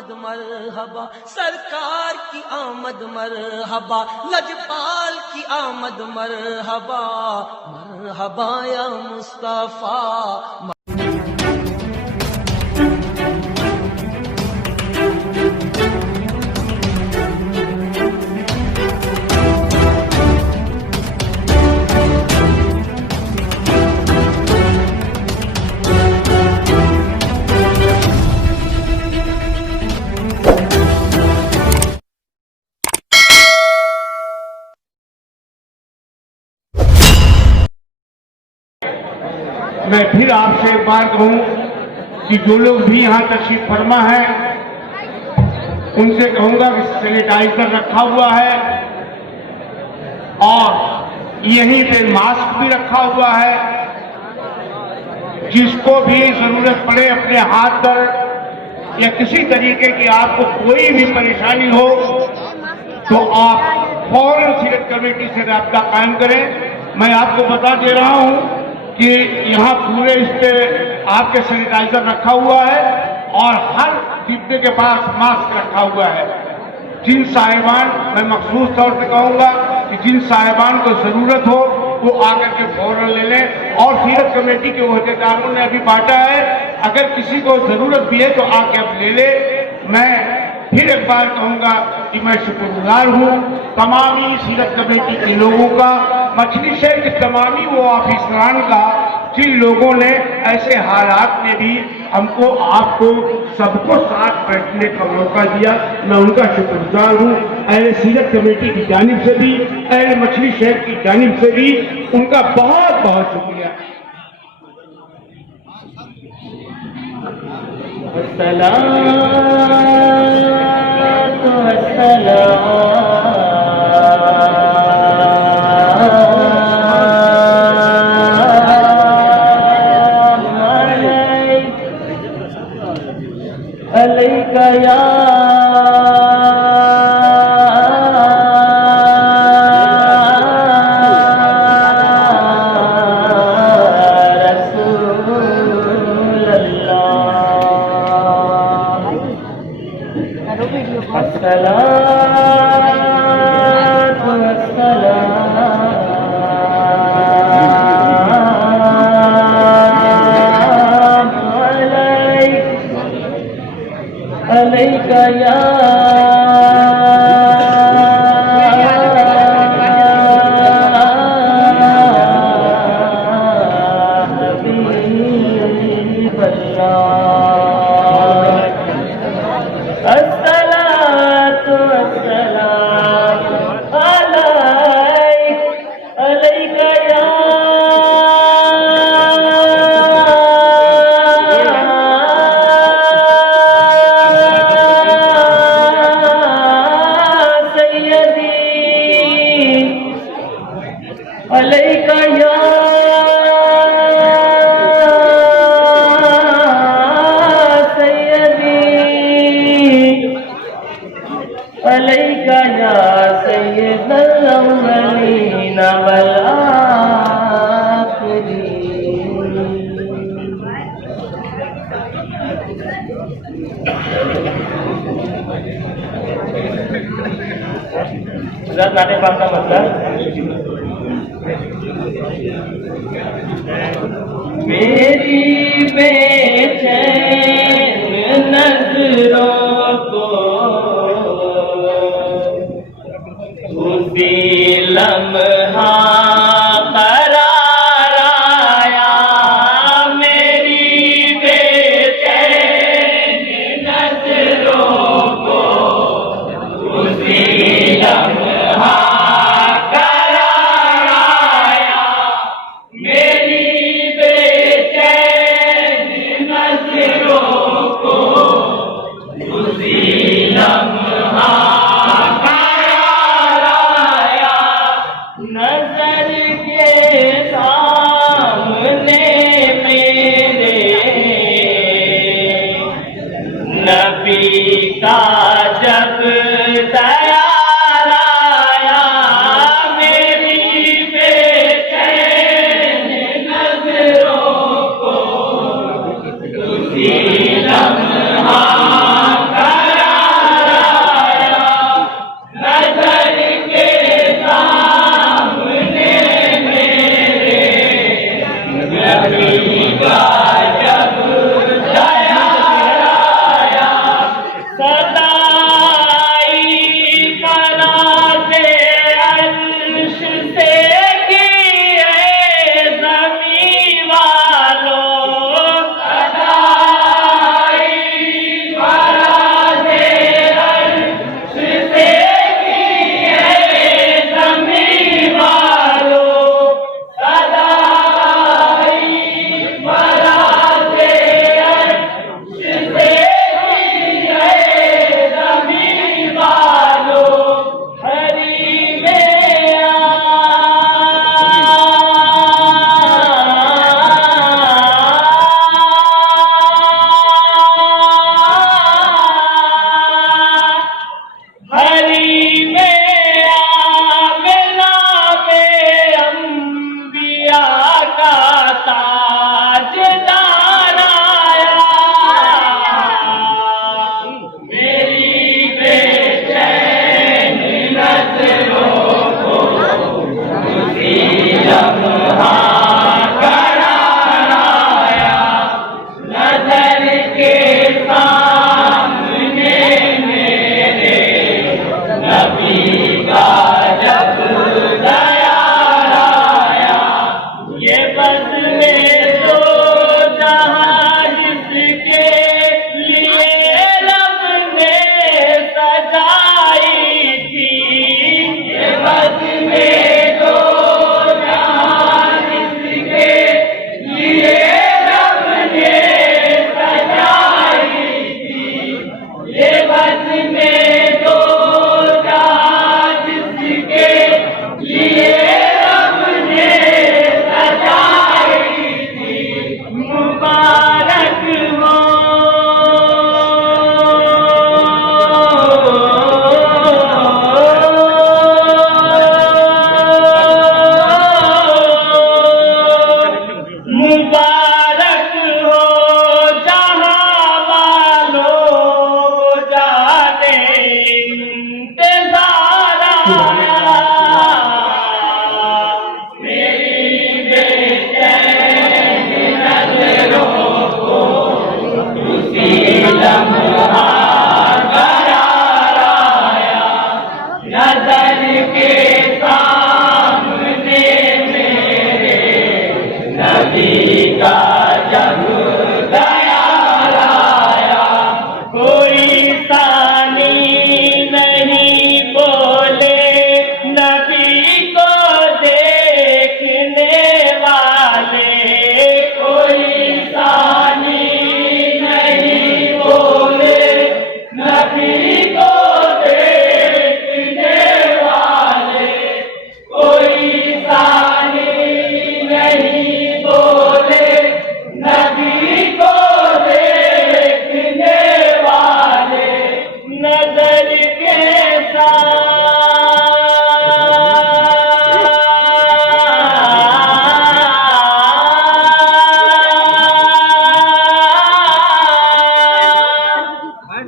आमद मरहबा, सरकार की आमद मरहबा, लजपाल की आमद मरहबा, मरहबा या मुस्तफा। मैं फिर आपसे एक बार कहूं कि जो लोग भी यहां तशरीफ फरमा है उनसे कहूंगा कि सैनिटाइजर रखा हुआ है और यहीं पे मास्क भी रखा हुआ है। जिसको भी जरूरत पड़े अपने हाथ पर या किसी तरीके की आपको कोई भी परेशानी हो तो आप फौरन सीरत कमेटी से राब्ता कायम करें। मैं आपको बता दे रहा हूं कि यहाँ पूरे इस पे आपके सैनिटाइजर रखा हुआ है और हर डिब्बे के पास मास्क रखा हुआ है। जिन साहिबान, मैं मखसूस तौर से कहूंगा कि जिन साहिबान को जरूरत हो वो आकर के फौरन ले लें और सीरत कमेटी के ओहदेदारों ने अभी बांटा है, अगर किसी को जरूरत भी है तो आके अब ले ले। मैं फिर एक बार कहूंगा कि मैं शुक्रगुजार हूं तमामी सीरत कमेटी के लोगों का, मछली शहर के तमामी वो ऑफिसरान का, जिन लोगों ने ऐसे हालात में भी हमको, आपको, सबको साथ बैठने का मौका दिया। मैं उनका शुक्रगुजार हूं। अहले सीरत कमेटी की जानिब से भी, अहले मछली शहर की जानिब से भी उनका बहुत बहुत शुक्रिया। नाने पाक का मतलब मेरी बेचैन नजरों को उसी लम्हा लम्हा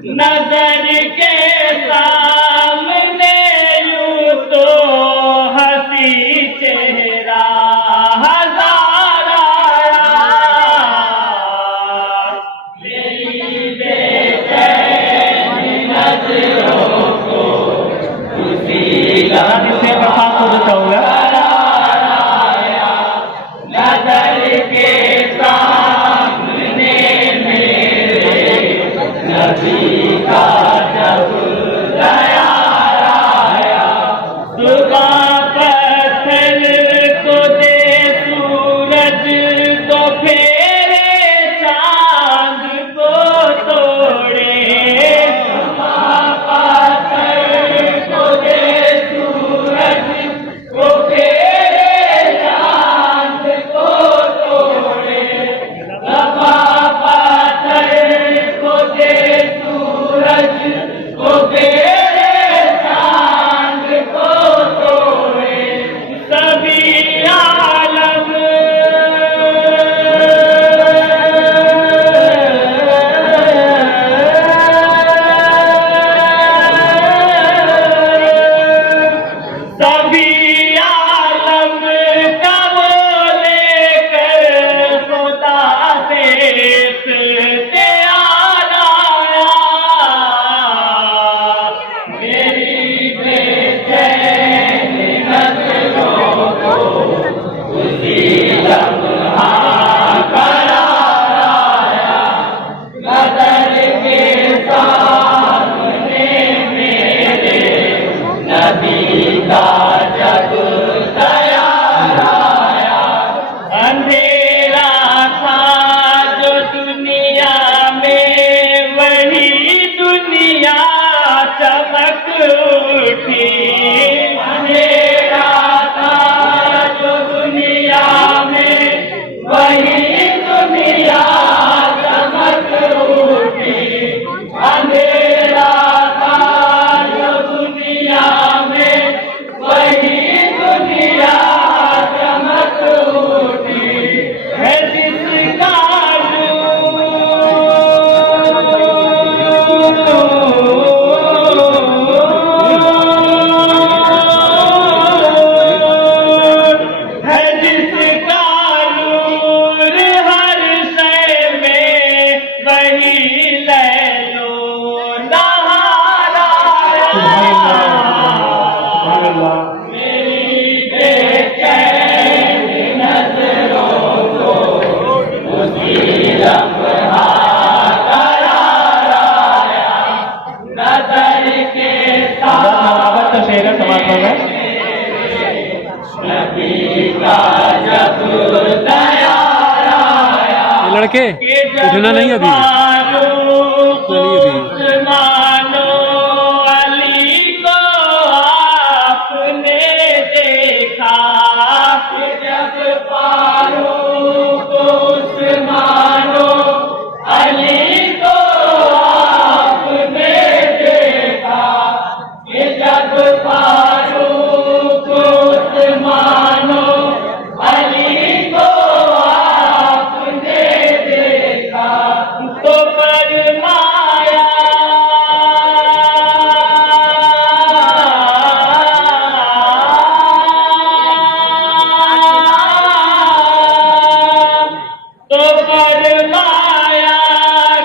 नजर के सामने यूं तो हंसी चेहरा हजार आया, मेरी बेचैन नजरों को उसी गाने से वफा को बचाऊंगा। नजर के सामने मेरे नबी का जब दयार आया, सुबह पत्थर को दे सूरज को फेरे चांद को तोड़े, सुबह पत्थर को दे सूरज को फेरे चांद को तोड़े, सुबह पत्थर को दे सूरज को फेरे चांद को तोड़े, सभी आलम सभी आलम का वो लेकर खुदा से इख्तियार आया, मेरी बेचैन नजरों को उसी लम्हा करार आया, नजर के सामने मेरे नबी का जब दयार आया, अंधेरा था जो दुनिया में वही दुनिया चमक उठी, अंधेरा था जो दुनिया में वही दुनिया चमक उठी, अंधेरा था जो दुनिया में वही दुनिया चमक उठी, है जिसका है जिसका नूर हर शय में वही लैलो नहार आया, मेरी बेचैन नजरों को उसी लम्हा करार आया, नजर के सामने शेर समाज नबी का जब दयार आया, लड़के उठना नहीं अभी, चलिए अभी मानो अली को आपने देखा, जब फारूक उस्मानो अली को आपने देखा, जब फारूक उस्मानो अली को आपने देखा, तो फरमाया तो फरमाया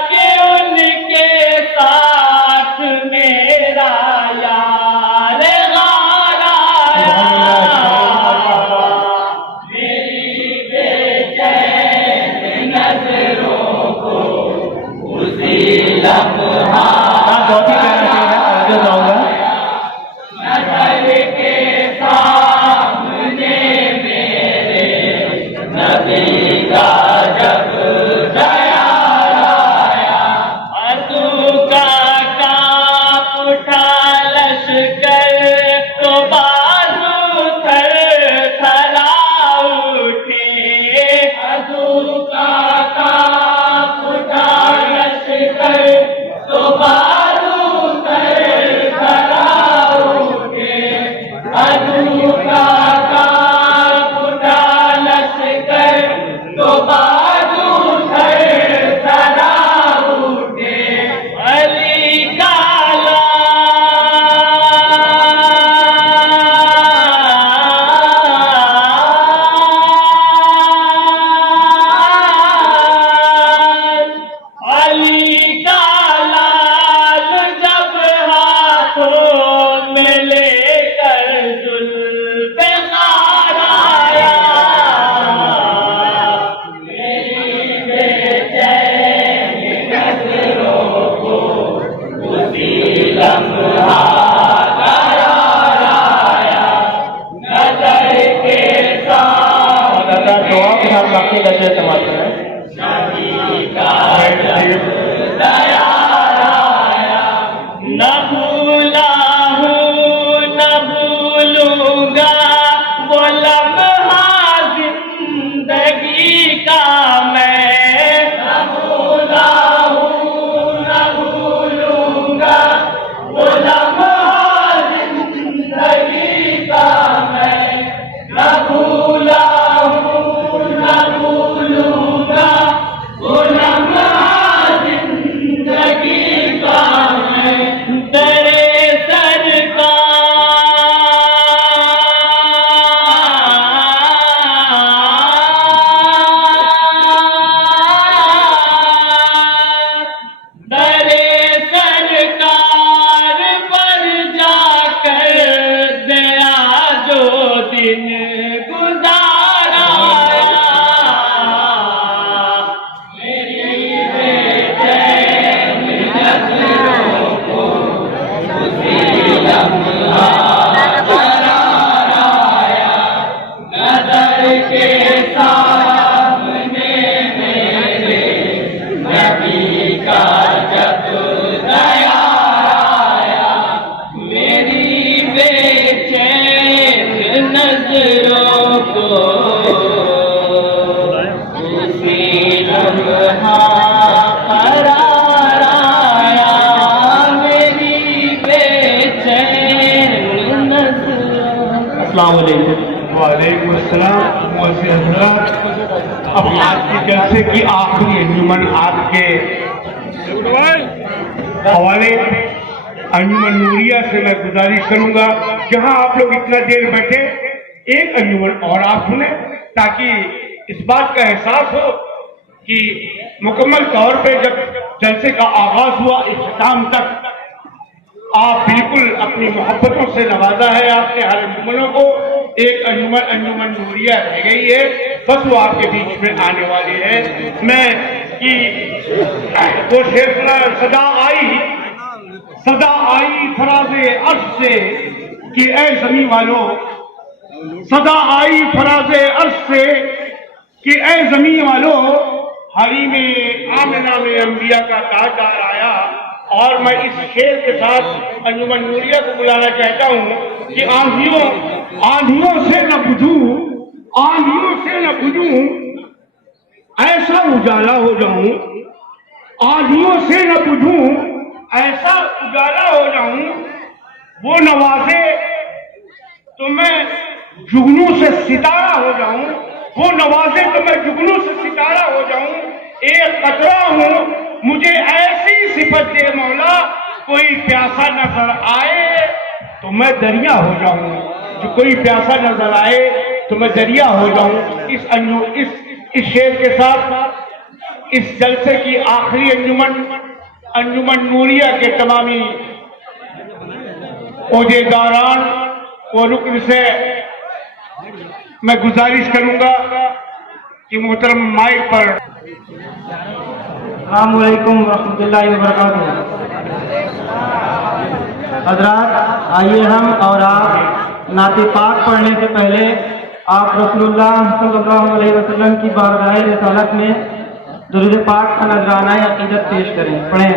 कि उनके साथ मेरा यार गार आया, मेरी बेचैन नजरों को उसी लम्हा नजर के सामने मेरे नबी का जब दयार आया, अदू का कांप उठा लश्कर तो बाजू थर थरा उठे, अदू का कांप उठा लश्कर तो बाजू अस्सलाम वालेकुम। वालेकुम अस्सलाम। मुअज़्ज़िज़ हज़रात, अब आज के जलसे की आखिरी अंजुमन आपके हवाले अंजुमन नूरिया से मैं गुजारिश करूंगा, जहां आप लोग इतना देर बैठे एक अंजुमन और आप सुने, ताकि इस बात का एहसास हो कि मुकम्मल तौर पे जब जलसे का आगाज हुआ इख्तिताम तक आप बिल्कुल अपनी मोहब्बतों से नवाजा है आपने हर अंजुमनों को। एक अंजुमन नूरिया रह गई है, बस वो आपके बीच में आने वाली है। मैं कि वो शेर सदा आई फराज़े अर्श से कि ऐ ज़मीं वालों, सदा आई फराज़े अर्श से कि ऐ ज़मीं वालों, हरीम आमिना में अंबिया का ताजदार आया। और मैं इस शेर के साथ अंजुमन नूरिया को बुलाना चाहता हूँ कि आंधियों से न बुझूं, ऐसा उजाला हो जाऊं, आंधियों से न बुझूं, ऐसा उजाला हो जाऊं, वो नवाजे तो मैं जुगनू से सितारा हो जाऊं, वो नवाजे तो मैं जुगनू से सितारा हो जाऊं। एक कतरा हूं, मुझे ऐसी सिफत दे मौला, कोई प्यासा नजर आए तो मैं दरिया हो जाऊं, जो कोई प्यासा नजर आए तो मैं दरिया हो जाऊं। इस शेर के साथ इस जलसे की आखिरी अंजुमन नूरिया के तमामी ओहदेदारान और रुकन से मैं गुजारिश करूंगा कि मोहतरम माइक पर। अस्सलाम वालेकुम रहमतुल्लाहि व बरकातुहू। हज़रात, आइए हम और आप नाते पाक पढ़ने से पहले आप रसूलुल्लाह सल्लल्लाहु अलैहि वसल्लम की बारगाह रिसालत में दुरूद पाक का नजराना अक़ीदत पेश करें। पढ़ें।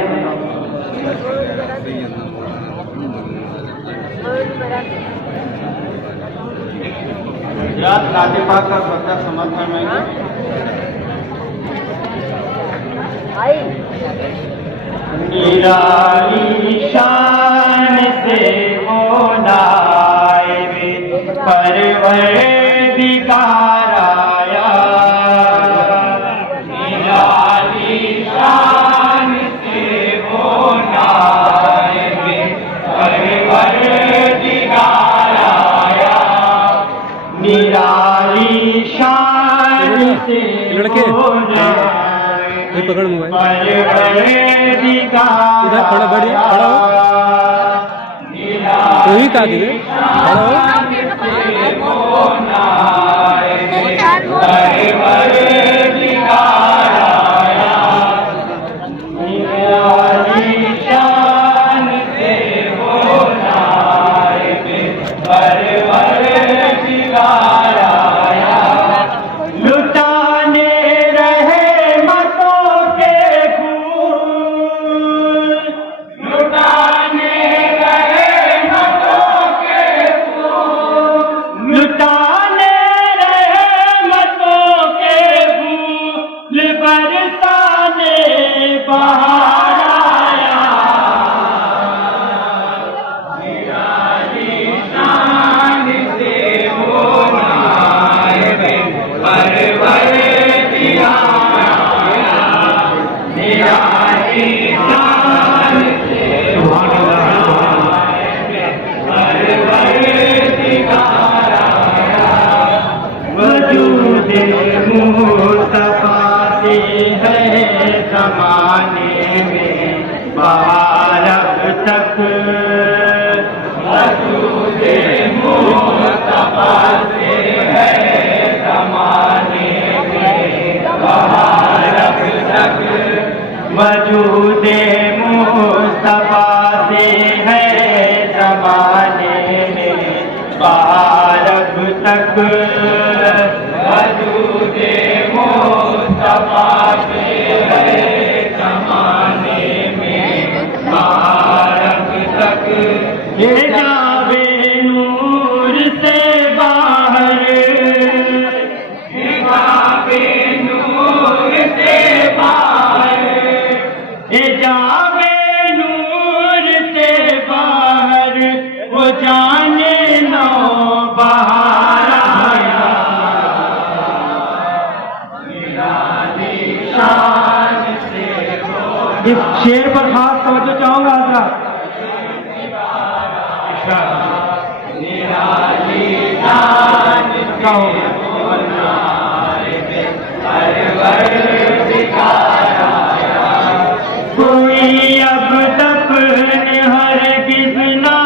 नाते पाक का श्रद्धा समर्थन में निराली शान से वो नाइब परवरदिगार आया, निराली शान से वो नाइब परवरदिगार आया, निराली शान से वो ये पकड़ मोबाइल इधर खड़ा बढ़िया खड़ा हो, वही कहा कि खड़ा जमाने में बाहर अब तक वजूदे मुस्तफा से है, जमाने में बाहर अब तक वजूदे मुस्तफा से है, जमाने में बाहर अब तक वजूदे मुस्तफा से है, जमाने में बाहर अब तक ये जावे नूर से बाहर, ये जावे नूर से बाहर, ये जावे नूर से बाहर, वो जाने नो बाहर खास तवज्जो चाहूंगा हजरत। क्या होगा? कोई अब दफन हरगिज़ ना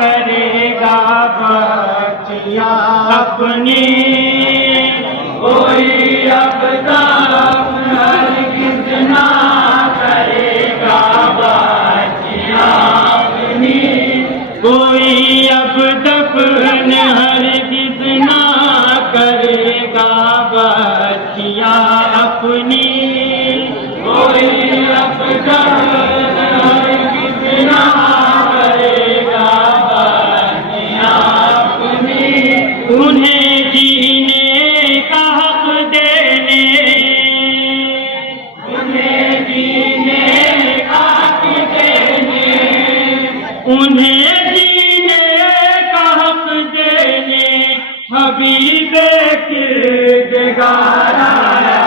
करेगा बच्चियां अपनी, कोई अब दफन हरगिज़ ना करेगा बच्चियां अपनी, कोई अब दफन हरगिज़ ना करेगा बच्चियां अपनी, कोई अब दफन हरगिज़ ना करेगा बच्चियां अपनी, उन्हें जीने का हक देने, उन्हें जीने का हक देने, उन्हें जीने का हक देने हबीबे किरदार आया।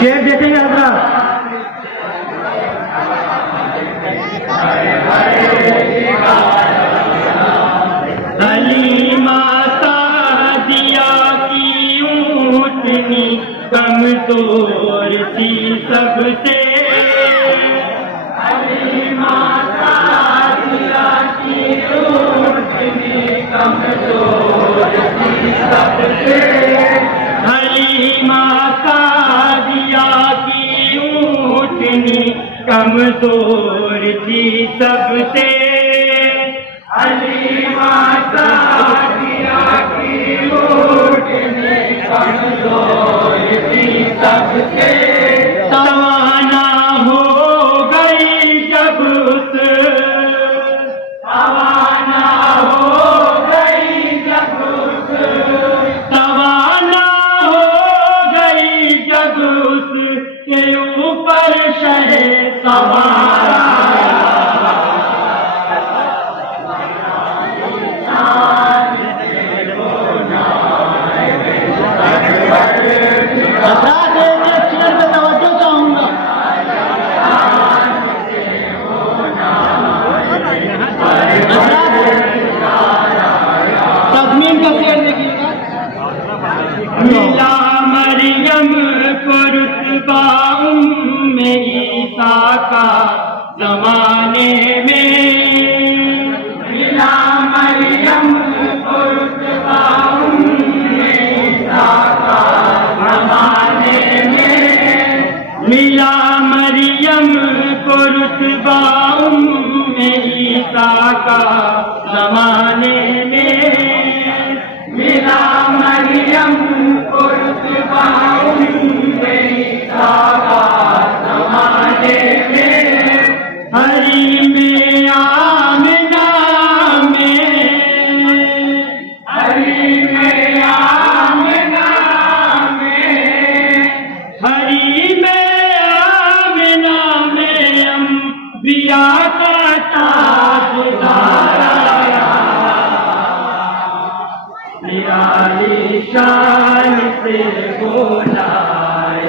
शेर देखेंगे हजरत। हलीमा सादिया की ऊँटनी कमजोर थी सबसे, हलीमा सादिया की ऊँटनी कमजोर थी सबसे, हलीमा सादिया की ऊँटनी कमजोर थी सबसे, हलीमा सादिया की ऊँटनी कमजोर थी सबसे, तवाना हो गई जब उस, तवाना हो गई जब उस, तवाना हो गई जब उस के ऊपर शहे सवार आया। मिला मरियम को रुतबा उम्मे ईसा का जमाने में, मिला मरियम को रुतबा उम्मे ईसा का जमाने में, मिला मरियम को रुतबा उम्मे ईसा का जमाने में, मिला मरियम को रुतबा उम्मे ईसा का जमाने में, हरी में आमिना में, हरी में आमिना में, हरी में आमिना में अंबिया का ताजदार आया। निराली शान से बोलाए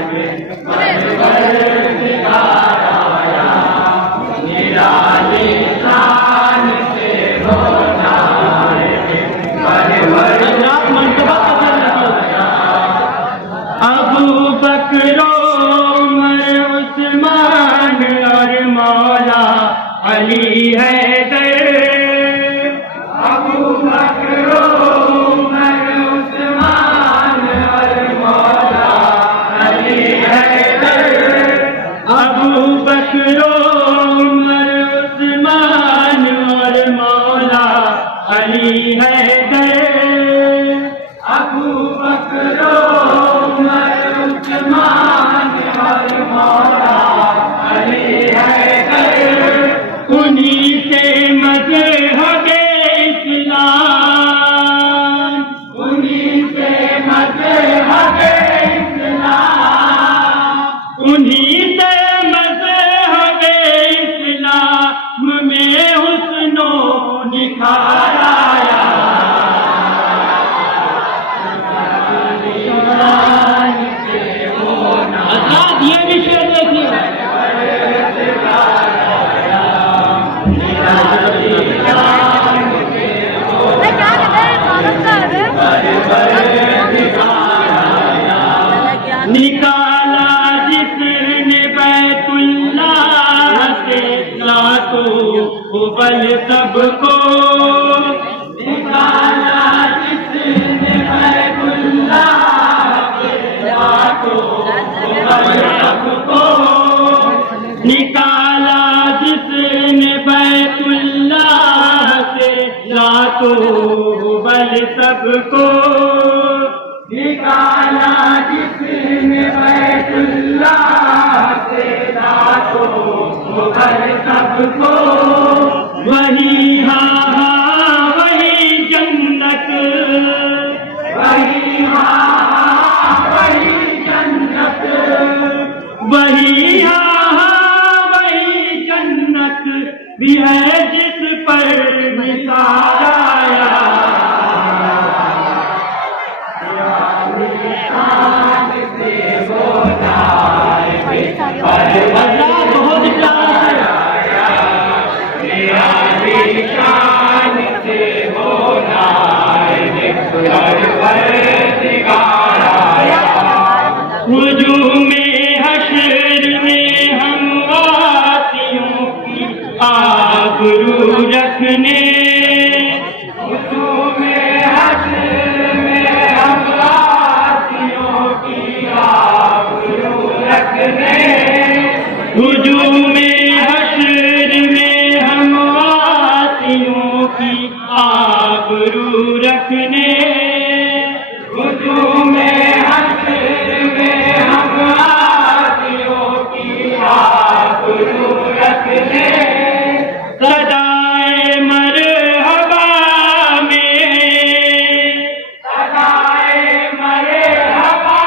परवरदिगार आया, निराली शान से बोलाए परवरदिगार आया। अबू बकर उमर उस्मान और मौला अली हैदर, अबू बकर उमर उस्मान और मौला अली हैदर, अबू बकर उमर उस्मान और मौला अली हैदर, अबू बकर उमर उस्मान और मौला अली हैदर, उन्हीं से मज़हबे इस्लाम, उन्हीं से मज़हबे इस्लाम, उन्हीं से मज़हबे इस्लाम में हुस्नो निखाराया। हजरात ये भी शेर देखिए। निकाला जिसने बैतुल्लाह से लातो बल सबको, निकाला जिसने बैतुल्लाह से लातो बल सबको, निकाला जिसने बैतुल्लाह से लातो बल सबको, निकाला जिसने बैतुल्लाह से लातो बल सबको, वही हाँ वही जन्नत, वही हाँ वही जन्नत, वही हाँ वही जन्नत भी है जिस पर निसार आया। बहुत हुजूम हश्र में हम वासियों की आबरू रखने, हुजूम हश्र में हम वासियों की आबरू रखने, हुजूम हश्र में हम वासियों की आबरू रखने, हुजूम हश्र में हम वासियों की आबरू रखने, सदाए मरहबा में, सदाए मरहबा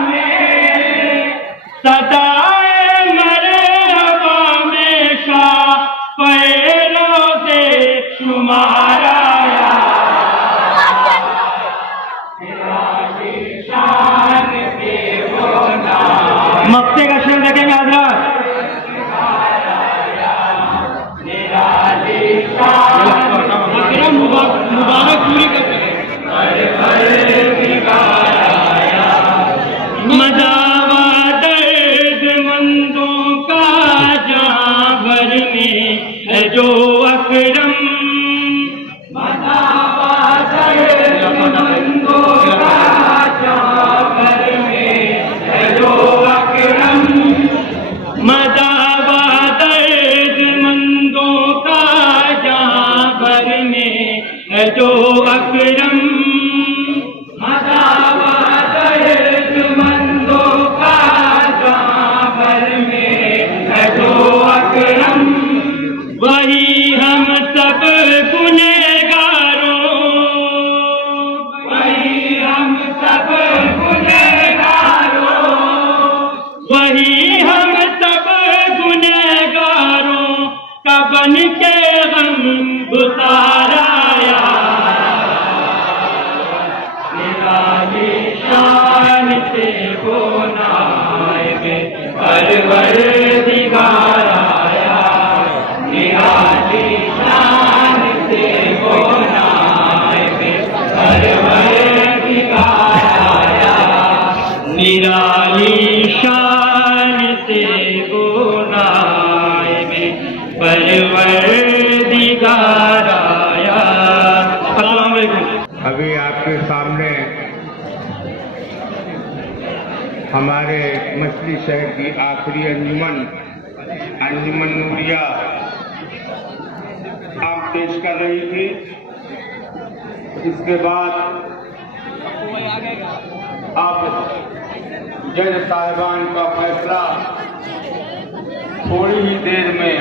में, सदाए मरहबा में शाफ़े से शुमार आया। मक्ते का शेर देखेंगे हजरात। मुबारक पूरी करते हैं। मदावा दर्दमंदों का जहां भर में है जो अकरम, मदावा दर्दमंदों का जहां भर में है जो अकरम, मदावा दर्दमंदों का जहां भर में है जो अकरम, मदावा दर्दमंदों का जहां भर में है जो अकरम, वही हम सब गुनहगारों, वही हम सब गुनहगारों, वही हम सब गुनहगारों का बन के हम गुजार आया। निराली शान से वो नायब परवरदिगार आया, निराली शान से वो नायब परवरदिगार आया, निराली शान से वो नायब परवरदिगार आया। अस्सलाम वालेकुम। अभी आपके सामने हमारे मछली शहर की आखिरी अंजुमन नूरिया आप पेश कर रही थी। इसके बाद आप जज साहिबान का फैसला थोड़ी ही देर में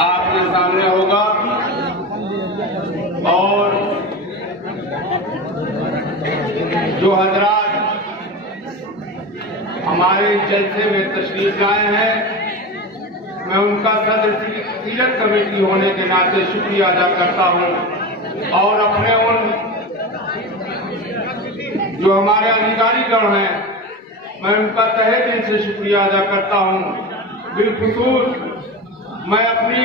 आपके सामने होगा और जो हजरात हमारे जलसे में तशरीफ लाए हैं मैं उनका सदर सीरत कमेटी होने के नाते शुक्रिया अदा करता हूँ और अपने उन जो हमारे अधिकारीगण हैं मैं उनका तहे दिल से शुक्रिया अदा करता हूँ। बिलखुसूस मैं अपनी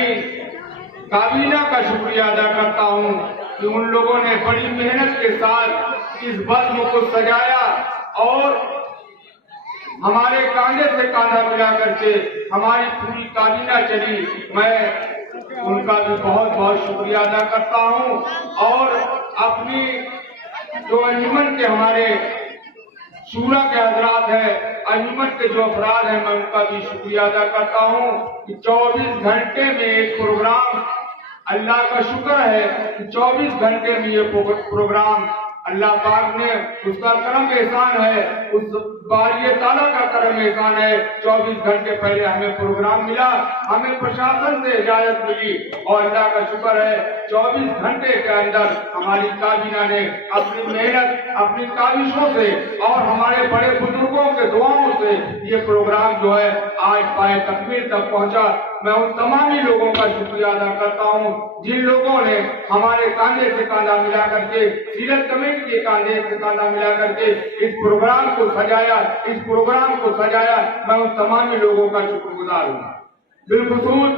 काबीना का शुक्रिया अदा करता हूँ कि उन लोगों ने बड़ी मेहनत के साथ इस बज़्म को सजाया और हमारे कांधे से कांधा मिला करके हमारी पूरी काबीना चली। मैं उनका भी बहुत बहुत शुक्रिया अदा करता हूँ और अपनी जो अंजुमन के हमारे शूरा के हजरात है, अंजुमन के जो अफराद हैं, मैं उनका भी शुक्रिया अदा करता हूँ कि 24 घंटे में एक प्रोग्राम, अल्लाह का शुक्र है कि 24 घंटे में ये प्रोग्राम अल्लाह पाक ने उसका करम एहसान है, उस बारी ताला का करम एहसान है। 24 घंटे पहले हमें प्रोग्राम मिला, हमें प्रशासन से इजाजत मिली और अल्लाह का शुक्र है 24 घंटे के अंदर हमारी काबीना ने अपनी मेहनत, अपनी काविशों से और हमारे बड़े बुजुर्गों के दुआओं से ये प्रोग्राम जो है आज पाए तकमील तक पहुंचा। मैं उन तमामी लोगों का शुक्रिया अदा करता हूँ जिन लोगों ने हमारे कांधे से कांधा मिला करके, सीरत कमेटी के कांधे से कांधा मिला करके इस प्रोग्राम को सजाया, इस प्रोग्राम को सजाया। मैं उन तमामी लोगों का शुक्रगुजार हूँ। बिलखुसूस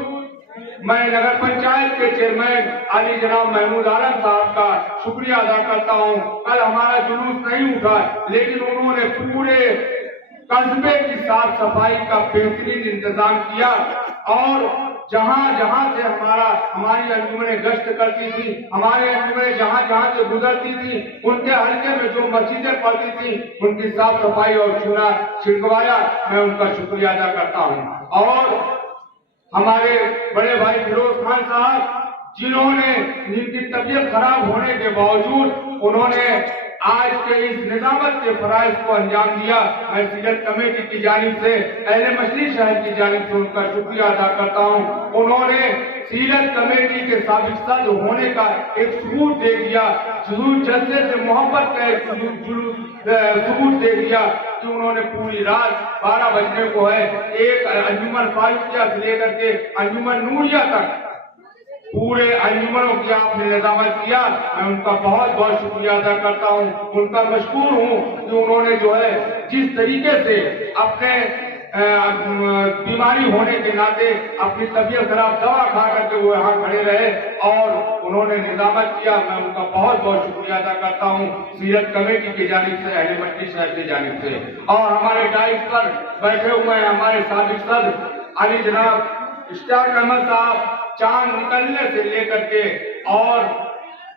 मैं नगर पंचायत के चेयरमैन अली जनाब महमूद आलम साहब का शुक्रिया अदा करता हूँ। कल हमारा जुलूस नहीं उठा, लेकिन उन्होंने पूरे कस्बे की साफ सफाई का बेहतरीन इंतजाम किया और जहाँ जहाँ से हमारी अंजुमनें गश्त करती थी, हमारे अंजुमनें जहाँ जहाँ से गुजरती थी, उनके हल्के में जो मस्जिदें पड़ती थी उनकी साफ सफाई और चूना छिड़कवाया। मैं उनका शुक्रिया अदा करता हूँ। और हमारे बड़े भाई फिरोज खान साहब जिन्होंने, जिनकी तबीयत खराब होने के बावजूद उन्होंने आज के इस निजामत के फराइज को अंजाम दिया। मैं सीरत कमेटी की जानिब से, अहले मछली शहर की जानिब से उनका शुक्रिया अदा करता हूँ। उन्होंने सीरत कमेटी के साबिक सदर होने का एक सबूत दे दिया, जुलूस जलसे से मोहब्बत का एक सबूत दे दिया कि उन्होंने पूरी रात 12 बजने को है एक अंजुमन फारूकिया से लेकर के अंजुमन नूरिया तक पूरे अंजुमनों की आपने निजामत किया। मैं उनका बहुत बहुत शुक्रिया अदा करता हूँ, उनका मशकूर हूँ कि उन्होंने जो है जिस तरीके से अपने बीमारी होने के नाते अपनी तबीयत खराब दवा खा करके वो यहाँ खड़े रहे और उन्होंने निजामत किया। मैं उनका बहुत बहुत शुक्रिया अदा करता हूँ सीरत कमेटी की जानिब से, अहले मछली शहर की जानिब से। और हमारे डाइस पर बैठे हुए हैं हमारे साबिक सदर अली जनाब इश्तियाक अहमद साहब, चांद निकलने से लेकर के और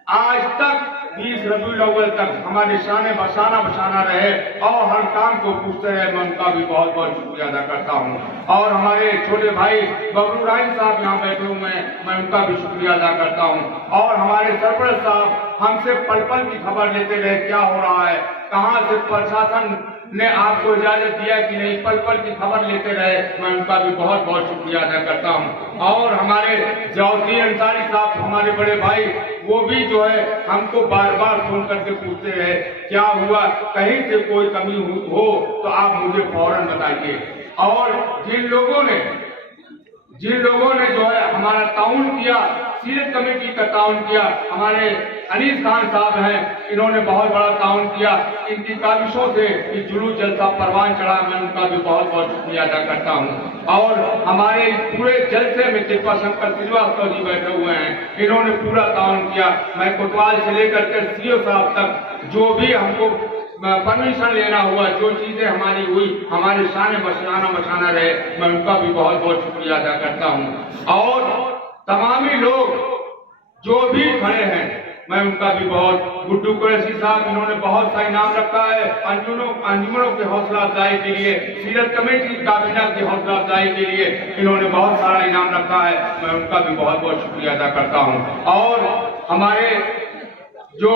आज तक 20 रबीउल अव्वल तक हमारे शान बशाना रहे और हर काम को पूछते रहे। मैं उनका भी बहुत बहुत शुक्रिया अदा करता हूँ। और हमारे छोटे भाई बबलू राइन साहब यहाँ बैठे हुए हैं, मैं उनका भी शुक्रिया अदा करता हूँ। और हमारे सरपंच साहब हमसे पल पल की खबर लेते रहे, क्या हो रहा है, कहाँ से प्रशासन ने आपको इजाजत दिया कि नहीं, पल पल की खबर लेते रहे। मैं उनका भी बहुत बहुत शुक्रिया अदा करता हूँ। और हमारे जौहरी अंसारी साहब, हमारे बड़े भाई, वो भी जो है हमको बार बार फोन करके पूछते रहे क्या हुआ, कहीं से कोई कमी हो तो आप मुझे फौरन बताइए। और जिन लोगों ने जो है हमारा ताउन किया, सीरत कमेटी का ताउन किया, हमारे अनीस खान साहब हैं, इन्होंने बहुत बड़ा ताउन किया। इनकी काविशों से जुलूस जलसा परवान चढ़ा। मैं उनका भी बहुत बहुत शुक्रिया अदा करता हूँ। और हमारे पूरे जलसे में कृपा शंकर श्रीवास्तव जी बैठे हुए हैं, इन्होंने पूरा ताउन किया। मैं कोतवाल से लेकर के सीओ साहब तक जो भी हमको परमिशन लेना हुआ, जो चीजें हमारी हुई, हमारे शान बशाना रहे, मैं उनका भी बहुत बहुत शुक्रिया अदा करता हूँ। और तमामी लोग जो भी खड़े हैं, मैं उनका भी बहुत, गुड्डू कुरैशी साहब, इन्होंने बहुत सा इनाम रखा है अंजुमनों के हौसला अफजाई के लिए, सीरत कमेटी काबीना की हौसला अफजाई के लिए इन्होंने बहुत सारा इनाम रखा है। मैं उनका भी बहुत बहुत शुक्रिया अदा करता हूँ। और हमारे जो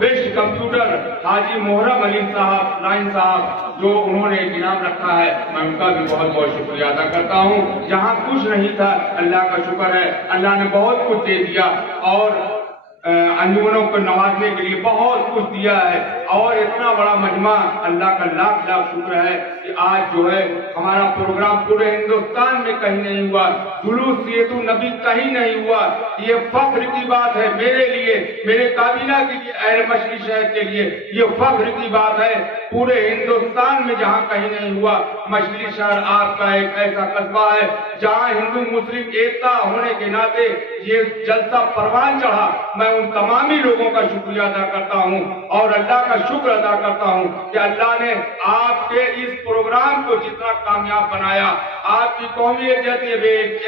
बेस्ट कंप्यूटर हाजी मोहरम अली साहब, लाइन साहब, जो उन्होंने एक इनाम रखा है, मैं उनका भी बहुत बहुत शुक्रिया अदा करता हूँ। जहाँ कुछ नहीं था, अल्लाह का शुक्र है, अल्लाह ने बहुत कुछ दे दिया और अंजुमनों को नवाजने के लिए बहुत कुछ दिया है। और इतना बड़ा महिमा, अल्लाह का लाख लाख शुक्र है कि आज जो है हमारा प्रोग्राम पूरे हिंदुस्तान में कहीं नहीं हुआ, जुलूस सीरत नबी कहीं नहीं हुआ। ये फख्र की बात है मेरे लिए, मेरे काबीना के लिए, अहले मछली शहर के लिए ये फख्र की बात है। पूरे हिंदुस्तान में जहाँ कहीं नहीं हुआ, मछली शहर आपका एक ऐसा कस्बा है जहाँ हिंदू मुस्लिम एकता होने के नाते ये जलसा परवान चढ़ा। मैं उन तमामी लोगों का शुक्रिया अदा करता हूँ और अल्लाह का शुक्र अदा करता हूँ कि अल्लाह ने आपके इस प्रोग्राम को जितना कामयाब बनाया, आपकी कौमियत जैसे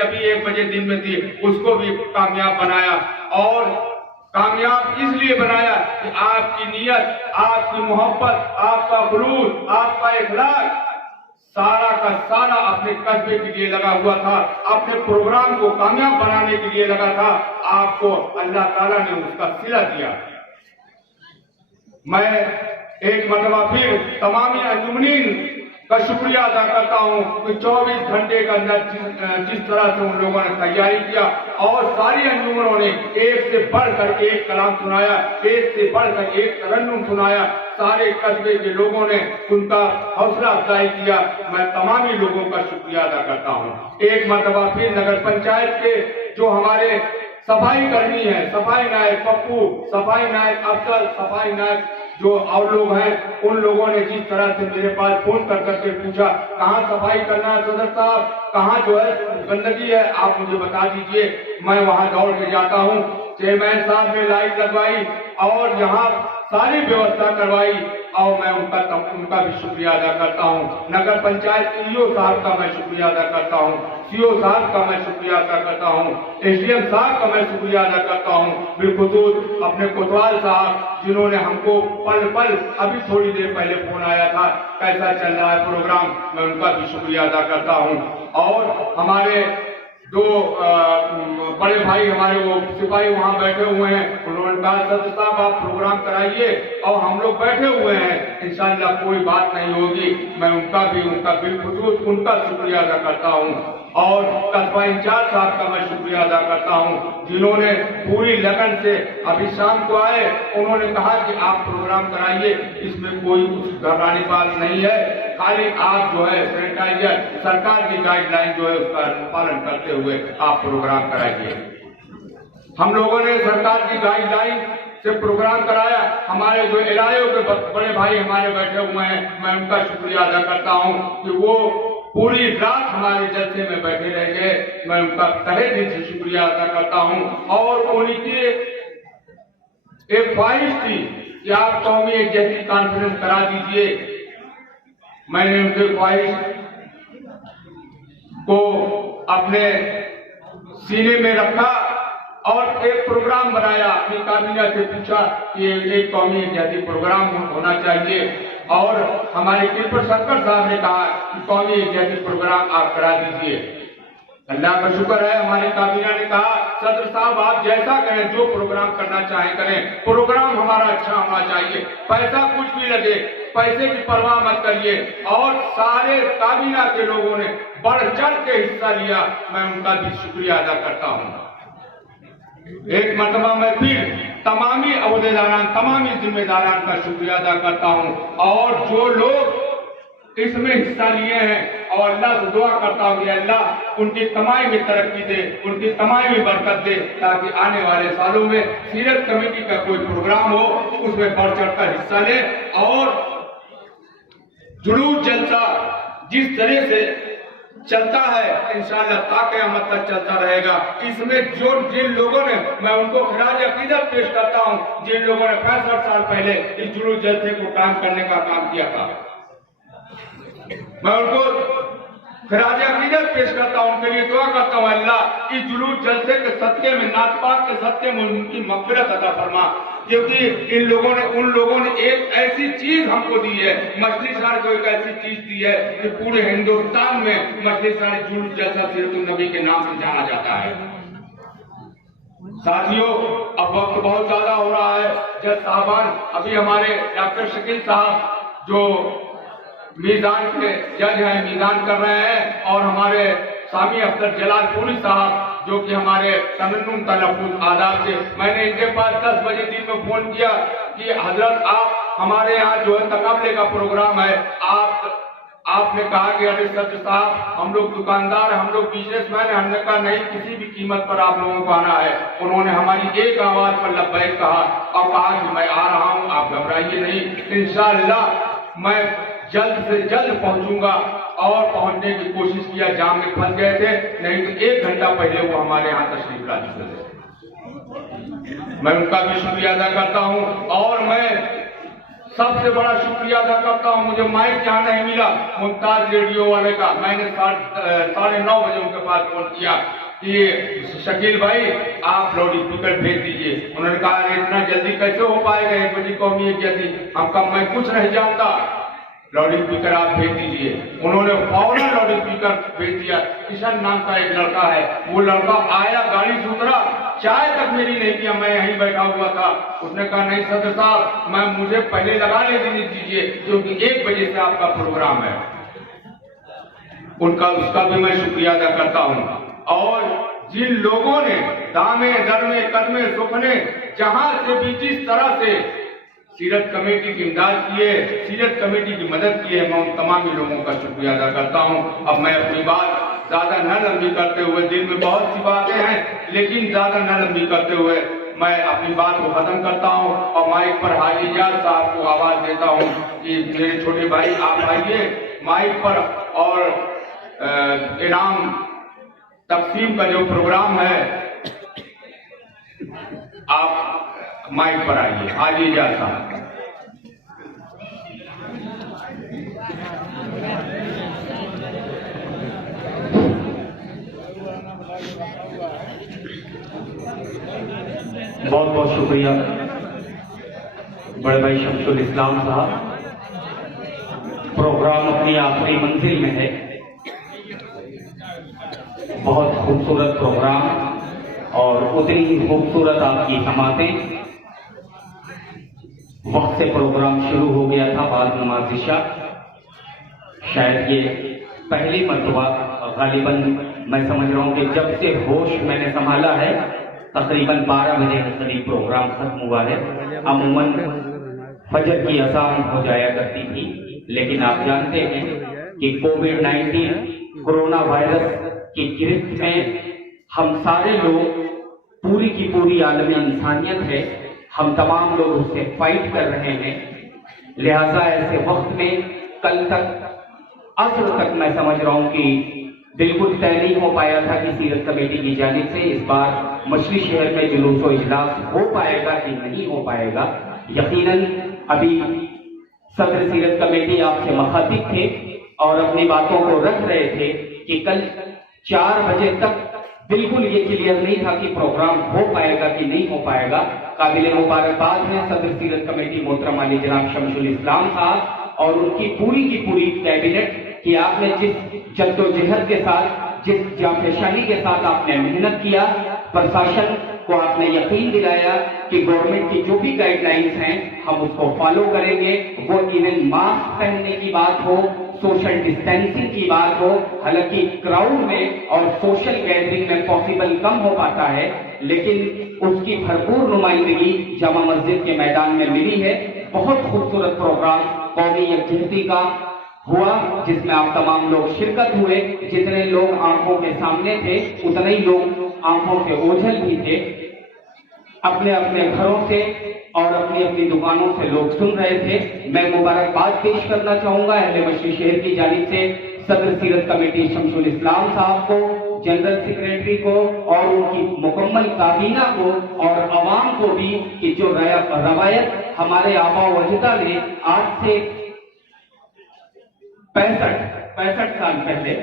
अभी 1 बजे दिन में थी उसको भी कामयाब बनाया। और कामयाब इसलिए बनाया कि आपकी नीयत, आपकी मोहब्बत, आपका खुलूस, आपका इखलास सारा का सारा अपने कस्बे के लिए लगा हुआ था, अपने प्रोग्राम को कामयाब बनाने के लिए लगा था। आपको अल्लाह ताला ने उसका सिला दिया। मैं एक मरतबा फिर तमामी अंजुमनीन का शुक्रिया अदा करता हूँ कि 24 घंटे के अंदर जिस तरह से उन लोगों ने तैयारी किया और सारी अंजुमनों ने एक से बढ़कर एक कलाम सुनाया, एक से बढ़कर एक तरन्नुम सुनाया। सारे कस्बे के लोगों ने उनका हौसला अफजाई किया। मैं तमामी लोगों का शुक्रिया अदा करता हूँ। एक मरतबा फिर नगर पंचायत के जो हमारे सफाई कर्मी है, सफाई नायक पप्पू, सफाई नायक अफजल, सफाई नायक जो और लोग हैं, उन लोगों ने जिस तरह से मेरे पास फोन कर करके पूछा कहाँ सफाई करना है सदर साहब, कहाँ जो है गंदगी है, आप मुझे बता दीजिए। मैं वहाँ दौड़ के जाता हूँ। चेयरमैन साहब ने लाइट लगवाई और यहाँ सारी व्यवस्था करवाई और मैं उनका भी शुक्रिया अदा करता हूँ। नगर पंचायत ईओ साहब का मैं शुक्रिया अदा करता हूँ, सीओ साहब का मैं शुक्रिया अदा करता हूँ, एसडीएम साहब का मैं शुक्रिया अदा करता हूँ, बिलखुसूस अपने कोतवाल साहब जिन्होंने हमको पल पल अभी थोड़ी देर पहले फोन आया था कैसा चल रहा है प्रोग्राम, मैं उनका भी शुक्रिया अदा करता हूँ। और हमारे जो बड़े भाई हमारे वो सिपाही वहाँ बैठे हुए हैं, उन्होंने कहा सदर साहब आप प्रोग्राम कराइए और हम लोग बैठे हुए हैं, इंशाअल्लाह कोई बात नहीं होगी। मैं उनका बिलखुसूस उनका शुक्रिया अदा करता हूँ। और कस्बा इंचार्ज साहब का मैं शुक्रिया अदा करता हूँ जिन्होंने पूरी लगन से अभी शाम को आए, उन्होंने कहा कि आप प्रोग्राम कराइए, इसमें कोई घबराने की बात नहीं है, खाली आप जो है सैनिटाइजर सरकार की गाइडलाइन जो है उसका पालन करते हुए आप प्रोग्राम कराइए। हम लोगों ने सरकार की गाइडलाइन से प्रोग्राम कराया। हमारे जो इलायों के बड़े भाई हमारे बैठे हुए हैं, मैं उनका शुक्रिया अदा करता हूँ कि वो पूरी रात हमारे जलसे में बैठे रह गए। मैं उनका तहे दिल से शुक्रिया अदा करता हूँ। और उनकी एक ख्वाहिश थी कि आप कौमी एकजहती कॉन्फ्रेंस करा दीजिए। मैंने उनकी ख्वाहिश को अपने सीने में रखा और एक प्रोग्राम बनाया। अपनी काबीना से पूछा कि एक कौमी एकजहती प्रोग्राम होना चाहिए और हमारे कृपा शंकर साहब ने कहा कि कौमी एकजहती प्रोग्राम आप करा दीजिए। अल्लाह का शुक्र है हमारी काबीना ने कहा सदर साहब आप जैसा करें, जो प्रोग्राम करना चाहें करें, प्रोग्राम हमारा अच्छा होना चाहिए, पैसा कुछ भी लगे पैसे की परवाह मत करिए। और सारे काबीना के लोगों ने बढ़ चढ़ के हिस्सा लिया। मैं उनका भी शुक्रिया अदा करता हूँ। एक मरतबा मैं फिर तमामी अहदेदारान, तमामी जिम्मेदारान का शुक्रिया अदा करता हूँ। और जो लोग इसमें हिस्सा लिए हैं और अल्लाह से दुआ करता हूँ कि अल्लाह उनकी कमाई में तरक्की दे, उनकी कमाई में बरकत दे, ताकि आने वाले सालों में सीरत कमेटी का कोई प्रोग्राम हो उसमें बढ़ चढ़कर हिस्सा ले। और जुलूस जलसा जिस तरह से चलता है इंशाअल्लाह ता क़यामत तक चलता रहेगा। इसमें जो जिन लोगों ने, मैं उनको खिराज अकीदत पेश करता हूँ, जिन लोगों ने 65 साल पहले इस जुलूस जलसे को कायम करने का काम किया था, मैं उनको खिराज अकीदत पेश करता हूँ, उनके लिए दुआ करता हूँ अल्लाह इस जुलूस जलसे के सदके में, नातपाक के सदके में उनकी मग़फ़िरत अता फरमा। क्योंकि इन लोगों ने, उन लोगों ने एक ऐसी चीज हमको दी है, मछली शहर को एक ऐसी चीज दी है कि पूरे हिंदुस्तान में मछली शहर जुलूस जलसा सीरत नबी के नाम से जाना जाता है। साथियों अब वक्त बहुत ज्यादा हो रहा है। जज साहबान, अभी हमारे डॉक्टर शकील साहब जो मीज़ान के जज हैं, मीज़ान कर रहे हैं, और हमारे सामी अख्तर जलालपुरी साहब जो कि हमारे तलफ़्फ़ुज़ आदाब के, मैंने इनके पास 10 बजे दिन में फोन किया कि हजरत आप हमारे यहाँ जो है तकाबले का प्रोग्राम है। आपने कहा कि अरे सच साहब हम लोग दुकानदार, हम लोग बिजनेसमैन हैं। हमने कहा नहीं, किसी भी कीमत पर आप लोगों को आना है। उन्होंने हमारी एक आवाज पर लब्बैक कहा और कहा कि मैं आ रहा हूँ, आप घबराइए नहीं, इंशाअल्लाह मैं जल्द से जल्द पहुंचूंगा। और पहुंचने की कोशिश किया, जाम में फंस गए थे, नहीं तो 1 घंटा पहले वो हमारे यहाँ तशरीफ ला चुके थे। मैं उनका भी शुक्रिया अदा करता हूँ और मैं सबसे बड़ा शुक्रिया अदा करता हूँ, मुझे माइक जहाँ नहीं मिला मुमताज रेडियो वाले का, मैंने 9:30 बजे उनके पास फोन किया कि शकील भाई आप लाउड स्पीकर भेज दीजिए। उन्होंने कहा अरे इतना जल्दी कैसे हो पाएगा, 1 बजे कौमी क्या थी। हम कहा मैं कुछ नहीं जानता, लाउड स्पीकर आप भेज दीजिए। उन्होंने फौरन लाउड स्पीकर भेज दिया। किशन नाम का एक लड़का है, वो लड़का आया, गाड़ी से उतरा, चाय तक मेरी नहीं पिया, मैं यहीं बैठा हुआ था। उसने कहा नहीं सदर साहब, मुझे पहले लगा लेने दीजिए क्योंकि 1 बजे से आपका प्रोग्राम है। उसका भी मैं शुक्रिया अदा करता हूँ। और जिन लोगों ने दामे दरमे कदमे सुखने जहां से भी जिस तरह से सीरत कमेटी की इमदाद की है, सीरत कमेटी की मदद की है, मैं उन तमाम लोगों का शुक्रिया अदा करता हूँ। अब मैं अपनी बात ज्यादा न लंबी करते हुए, दिल में बहुत सी बातें हैं लेकिन ज्यादा न लंबी करते हुए मैं अपनी बात को खत्म करता हूँ और माइक पर हाजी इजाज साहब को आवाज देता हूँ कि मेरे छोटे भाई आप आइए माइक पर और इनाम तकसीम का जो प्रोग्राम है आप माइक पर आइए। हाजी इजाज साहब। बहुत बहुत शुक्रिया बड़े भाई शमसुल इस्लाम साहब। प्रोग्राम अपनी आखिरी मंजिल में है, बहुत खूबसूरत प्रोग्राम और उतनी ही खूबसूरत आपकी समातें। वक्त से प्रोग्राम शुरू हो गया था बाद नमाज इशा, शायद ये पहली मर्तबा गालिबन मैं समझ रहा हूं कि जब से होश मैंने संभाला है तकरीबन 12 बजे के करीब प्रोग्राम खत्म हुआ है। अमूमन फजर की अजान हो जाया करती थी, लेकिन आप जानते हैं कि कोविड-19 कोरोना वायरस की गिरफ्त में हम सारे लोग, पूरी की पूरी आलमी इंसानियत है, हम तमाम लोग उससे फाइट कर रहे हैं। लिहाजा ऐसे वक्त में कल तक असर तक मैं समझ रहा हूं कि बिल्कुल तय नहीं हो पाया था कि सीरत कमेटी की जानिब से इस बार मछली शहर में जुलूस और इजलास हो पाएगा कि नहीं हो पाएगा। यकीनन अभी सदर सीरत कमेटी आपसे मुखातिब थे और अपनी बातों को रख रहे थे कि कल 4 बजे तक बिल्कुल ये क्लियर नहीं था कि प्रोग्राम हो पाएगा कि नहीं हो पाएगा। काबिल मुबारकबाद है सदर सीरत कमेटी मोहतरम अली जनाब शमसुल इस्लाम साहब और उनकी पूरी की पूरी कैबिनेट कि आपने जिस जद्दोजहद के साथ, जिस जांफेशानी के साथ आपने मेहनत किया, प्रशासन को आपने यकीन दिलाया कि गवर्नमेंट की जो भी गाइडलाइंस हैं हम उसको फॉलो करेंगे। वो इवन मास्क पहनने की बात हो, सोशल डिस्टेंसिंग की बात हो, हालांकि क्राउड में और सोशल गैदरिंग में पॉसिबल कम हो पाता है, लेकिन उसकी भरपूर नुमाइंदगी जामा मस्जिद के मैदान में मिली है। बहुत खूबसूरत प्रोग्राम कौमी यकजहती का हुआ जिसमें आप तमाम लोग शिरकत हुए। जितने लोग आंखों के सामने थे उतने ही लोग आंखों से ओझल भी थे। अपने अपने घरों से और अपनी अपनी दुकानों से लोग सुन रहे थे। मैं मुबारकबाद पेश करना चाहूंगा अहले मछली शहर की जानिब से सदर सीरत कमेटी शमसुल इस्लाम साहब को, जनरल सेक्रेटरी को और उनकी मुकम्मल काबीना को और अवाम को भी कि जो रवायत हमारे आबा व अजदा ने आज से 65 साल पहले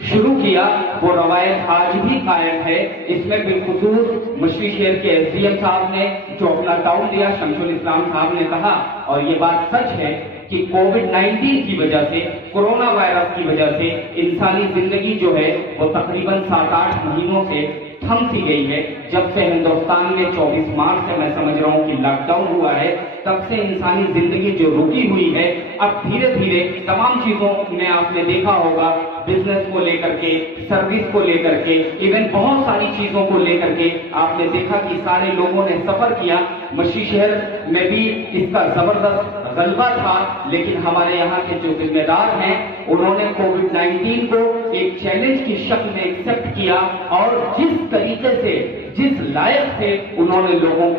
शुरू किया, वो रवायत आज भी कायम है। इसमें बिलखुसूस मछली शहर के एसडीएम साहब ने जो अपना टाउन दिया, शमसुल इस्लाम साहब ने कहा, और ये बात सच है कि कोविड-19 की वजह से, कोरोना वायरस की वजह से इंसानी जिंदगी जो है वो तकरीबन 7-8 महीनों से थम सी गई है। जब से हिंदुस्तान में 24 मार्च से मैं समझ रहा हूँ कि लॉकडाउन हुआ है, तब से इंसानी जिंदगी जो रुकी हुई है, अब धीरे धीरे तमाम चीजों में आपने देखा होगा, बिजनेस को लेकर के, सर्विस को लेकर के, इवन बहुत सारी चीजों को लेकर के आपने देखा कि सारे लोगों ने सफर किया। मछली शहर में भी इसका जबरदस्त गलबा था, लेकिन हमारे यहाँ के जो जिम्मेदार हैं उन्होंने कोविड-19 को एक चैलेंज की शक्ल में एक्सेप्ट किया और जिस तरीके से जिस लायक थे उन्होंने लोगों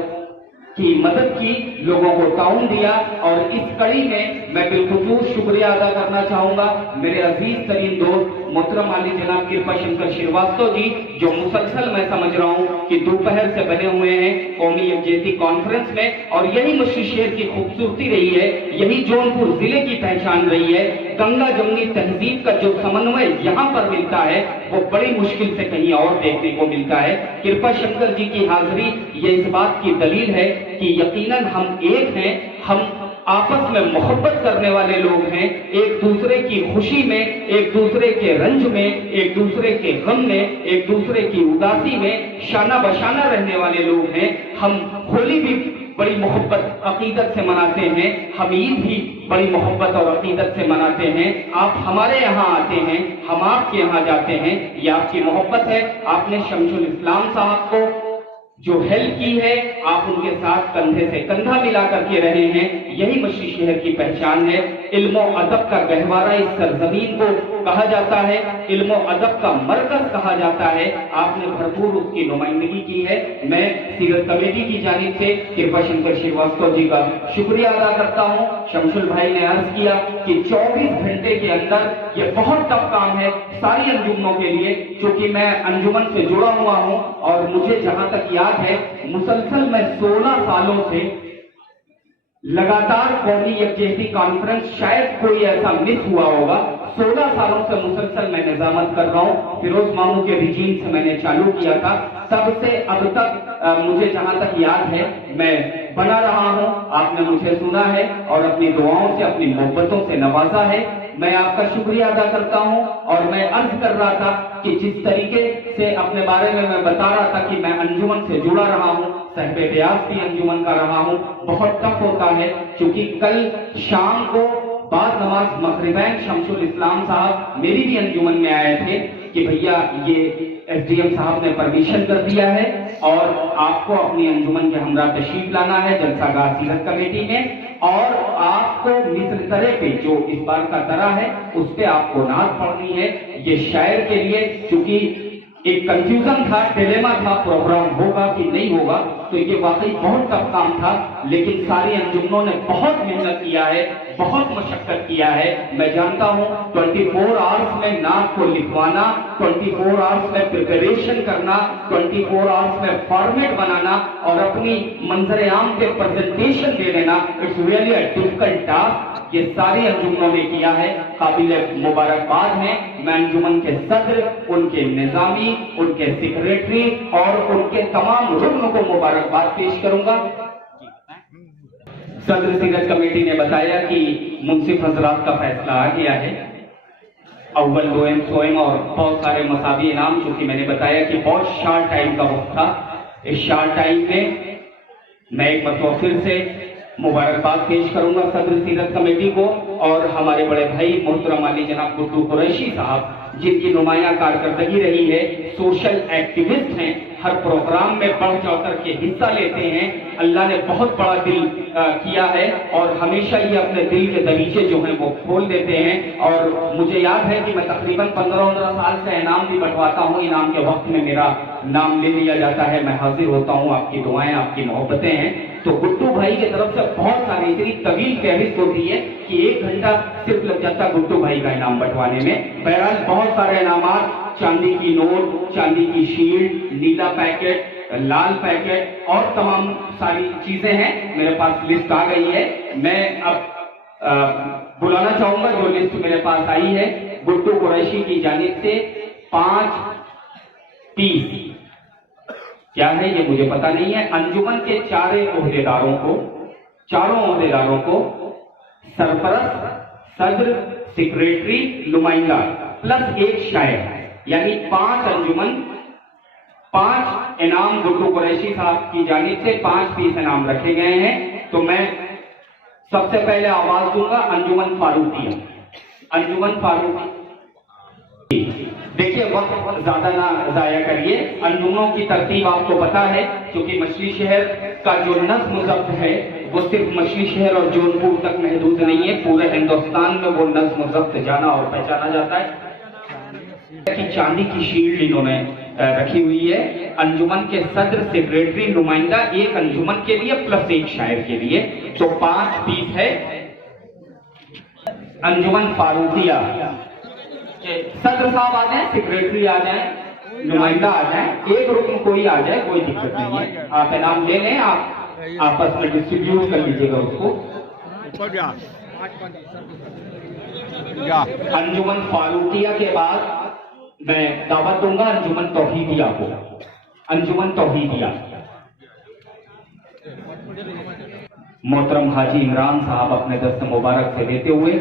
की मदद की, लोगों को ताउन दिया। और इस कड़ी में मैं बिलखुसूस शुक्रिया अदा करना चाहूंगा मेरे अजीज तरीन दोस्त मोहतरम आली जनाब कृपा शंकर श्रीवास्तव जी, जो मुसलसल मैं समझ रहा हूं कि दोपहर से बने हुए हैं कौमी यकजहती कॉन्फ्रेंस में। और यही मछली शहर की खूबसूरती रही है, यही जौनपुर जिले की पहचान रही है। गंगा जमुनी तहजीब का जो समन्वय यहाँ पर मिलता है वो बड़ी मुश्किल से कहीं और देखने को मिलता है। कृपा शंकर जी की हाजिरी ये इस बात की दलील है कि यकीनन हम एक हैं, हम आपस में मोहब्बत करने वाले लोग हैं, एक दूसरे की खुशी में, एक दूसरे के रंज में, एक दूसरे के गम में, एक दूसरे की उदासी में शाना बशाना रहने वाले लोग हैं। हम होली भी बड़ी मोहब्बत अकीदत से मनाते हैं, हम ईद भी बड़ी मोहब्बत और अकीदत से मनाते हैं। आप हमारे यहाँ आते हैं, हम आपके यहाँ जाते हैं, ये आपकी मोहब्बत है। आपने शमशुल इस्लाम साहब को जो हेल्प की है, आप उनके साथ कंधे से कंधा मिला करके रहे हैं, यही मछली शहर की पहचान है। इल्मो अदब का गहवारा इस सरजमीन को कहा जाता है, इल्मो अदब का मरकज कहा जाता है। आपने भरपूर उसकी नुमाइंदगी की है। मैं सीरत कमेटी की जानिब से कृपा शंकर श्रीवास्तव जी का शुक्रिया अदा करता हूँ। शमशुल भाई ने अर्ज किया कि 24 घंटे के अंदर ये बहुत टफ काम है सारी अंजुमनों के लिए, क्योंकि मैं अंजुमन से जुड़ा हुआ हूँ और मुझे जहां तक याद है मुसलसल मैं 16 सालों से लगातार कौमी यकजहती कॉन्फ्रेंस शायद कोई ऐसा मिस हुआ होगा, 16 सालों से मुसलसल मैं निजामत कर रहा हूँ। फिरोज मामू के रिजीम से मैंने चालू किया था, तब से अब तक मुझे जहां तक याद है मैं बना रहा हूँ। आपने मुझे सुना है और अपनी दुआओं से, अपनी मोहब्बतों से नवाजा है। मैं आपका शुक्रिया अदा करता हूं। और मैं अर्ज कर रहा था कि जिस तरीके से अपने बारे में मैं बता रहा था कि मैं अंजुमन से जुड़ा रहा हूं, साहिब ब्यास भी अंजुमन का रहा हूं, बहुत टफ होता है क्योंकि कल शाम को बाद नमाज मगरिबैन शमशुल इस्लाम साहब मेरी भी अंजुमन में आए थे कि भैया ये एसडीएम साहब ने परमिशन कर दिया है और आपको अपनी अंजुमन के हमरा तशरीफ लाना है जलसागाह सीरत कमेटी में, और आपको मिस्र तरह पे जो इस बार का तरह है उस पे आपको नात पढ़नी है। ये शायर के लिए चूंकि एक कंफ्यूजन था, डिलेमा था, प्रोग्राम होगा कि नहीं होगा, तो ये वाकई बहुत टफ काम था, लेकिन सारी अंजुमनों ने बहुत मेहनत किया है, बहुत मशक्कत किया है। मैं जानता हूं 24 आवर्स में नात को लिखवाना, 24 आवर्स में प्रिपरेशन करना, 24 आवर्स में फॉर्मेट बनाना और अपनी मंजर आम के प्रेजेंटेशन दे देना, it's really a difficult task. ये सारी अंजुमनों ने किया है, काबिल मुबारकबाद है। मैं अंजुमन के सदर, उनके निजामी, उनके सेक्रेटरी और उनके तमाम रुकनों को मुबारकबाद पेश करूंगा। सदर सीरत कमेटी ने बताया कि मुंसिफ हजरात का फैसला आ गया है, अव्वल दोएम सोएम और बहुत सारे मसाबी इनाम, चूंकि मैंने बताया कि बहुत शार्ट टाइम का वक्त था। इस शार्ट टाइम में मैं एक मरतबा फिर से मुबारकबाद पेश करूंगा सदर सीरत कमेटी को और हमारे बड़े भाई मोहतरम अली जनाब गुड्डू कुरैशी साहब, जिनकी नुमाया कारकर्दगी रही है, सोशल एक्टिविस्ट हैं, हर प्रोग्राम में बढ़ चढ़कर के हिस्सा लेते हैं। अल्लाह ने बहुत बड़ा दिल किया है और हमेशा ये अपने दिल के दरीचे जो हैं वो खोल देते हैं। और मुझे याद है कि मैं तकरीबन 15-15 साल से इनाम भी बंटवाता हूँ, इनाम के वक्त में मेरा नाम ले लिया जाता है, मैं हाजिर होता हूँ, आपकी दुआएं, आपकी मोहब्बतें हैं। तो गुड्डू भाई की तरफ से बहुत सारी इतनी तवील फहरिस्त होती है कि 1 घंटा सिर्फ लग जाता गुड्डू भाई का इनाम बंटवाने में। बहरहाल बहुत सारे इनामात, चांदी की नोट, चांदी की शील्ड, नीला पैकेट, लाल पैकेट और तमाम सारी चीजें हैं, मेरे पास लिस्ट आ गई है। मैं अब बुलाना चाहूंगा जो लिस्ट मेरे पास आई है। गुड्डू कुरैशी की जानिब से 5 पीस क्या है ये मुझे पता नहीं है। अंजुमन के चारों ओहदेदारों को सरपरस्त, सदर, सेक्रेटरी, नुमाइंदा प्लस एक शायर, यानी 5 अंजुमन, 5 इनाम गुड्डू कुरैशी साहब की जानिब से 5 पीस इनाम रखे गए हैं। तो मैं सबसे पहले आवाज दूंगा अंजुमन फारूकी। अंजुमन फारूकी, देखिए वक्त ज्यादा ना जाया करिए। अंजुमनों की तरतीब आपको पता है, क्योंकि मछली शहर का जो नज्म ज़ब्त है वो सिर्फ मछली शहर और जौनपुर तक महदूद नहीं है, पूरे हिंदुस्तान में वो नज्म ज़ब्त जाना और पहचाना जाता है। कि चांदी की शील्ड इन्होंने रखी हुई है। अंजुमन के सदर, सेक्रेटरी, नुमाइंदा, एक अंजुमन के लिए प्लस एक शायर के लिए, तो 5 पीस है। अंजुमन फारूकिया के सदर साहब आ जाए, सेक्रेटरी आ जाए, नुमाइंदा आ जाए, एक रुकन कोई आ जाए, कोई दिक्कत नहीं है। आप इनाम ले लें, आप आपस में डिस्ट्रीब्यूट कर लीजिएगा उसको। अंजुमन फारूकिया के बाद मैं दावत दूंगा अंजुमन तौहीदिया को। अंजुमन तौहीदिया, मोहतरम हाजी इमरान साहब अपने दस्त मुबारक से लेते हुए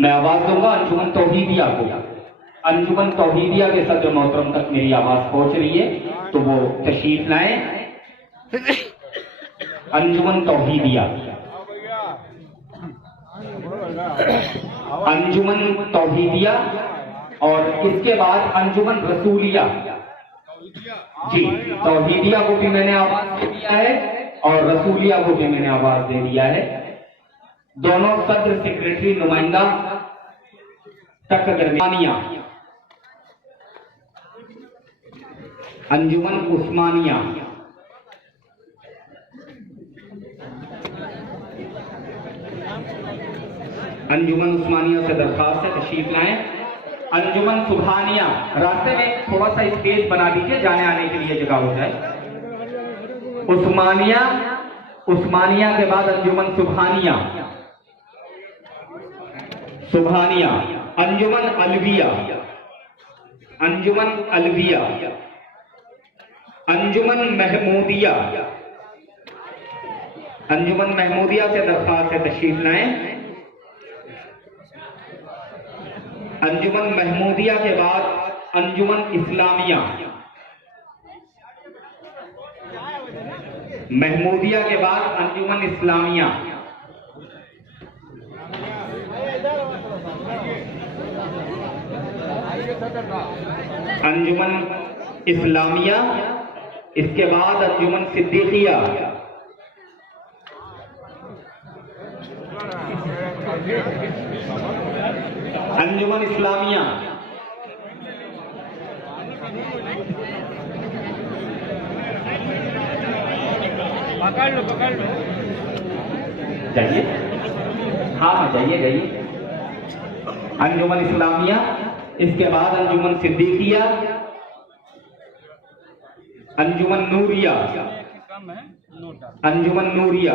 मैं आवाज दूंगा अंजुमन तौहीदिया को। अंजुमन तौहीदिया के सदर मोहतरम तक मेरी आवाज पहुंच रही है, तो वो तशरीफ लाएं। अंजुमन तौहीदिया, अंजुमन तौहीदिया, और इसके बाद अंजुमन रसूलिया। जी, तौहीदिया को भी मैंने आवाज दे दिया है और रसूलिया को भी मैंने आवाज दे दिया है। दोनों सदर, सेक्रेटरी, नुमाइंदा तक दरमियानिया। अंजुमन उस्मानिया, अंजुमन उस्मानिया से दरखास्त है तशरीफ लाएं। अंजुमन सुबहानिया, रास्ते में थोड़ा सा स्पेस बना दीजिए, जाने आने के लिए जगह हो जाए। उस्मानिया, उस्मानिया के बाद अंजुमन सुबहानिया, सुबहानिया। अंजुमन अलविया, अंजुमन अलविया। अंजुमन महमूदिया, अंजुमन महमूदिया से दरखास्त है तशरीफ लाएं। अंजुमन महमूदिया के बाद अंजुमन इस्लामिया, महमूदिया के बाद अंजुमन इस्लामिया। अंजुमन इस्लामिया, इसके बाद अंजुमन सिद्दीकिया। अंजुमन इस्लामिया, पकड़ लो जाइए, हाँ जाइए जाइए। अंजुमन इस्लामिया, इसके बाद अंजुमन सिद्दीकिया, अंजुमन नूरिया, अंजुमन नूरिया।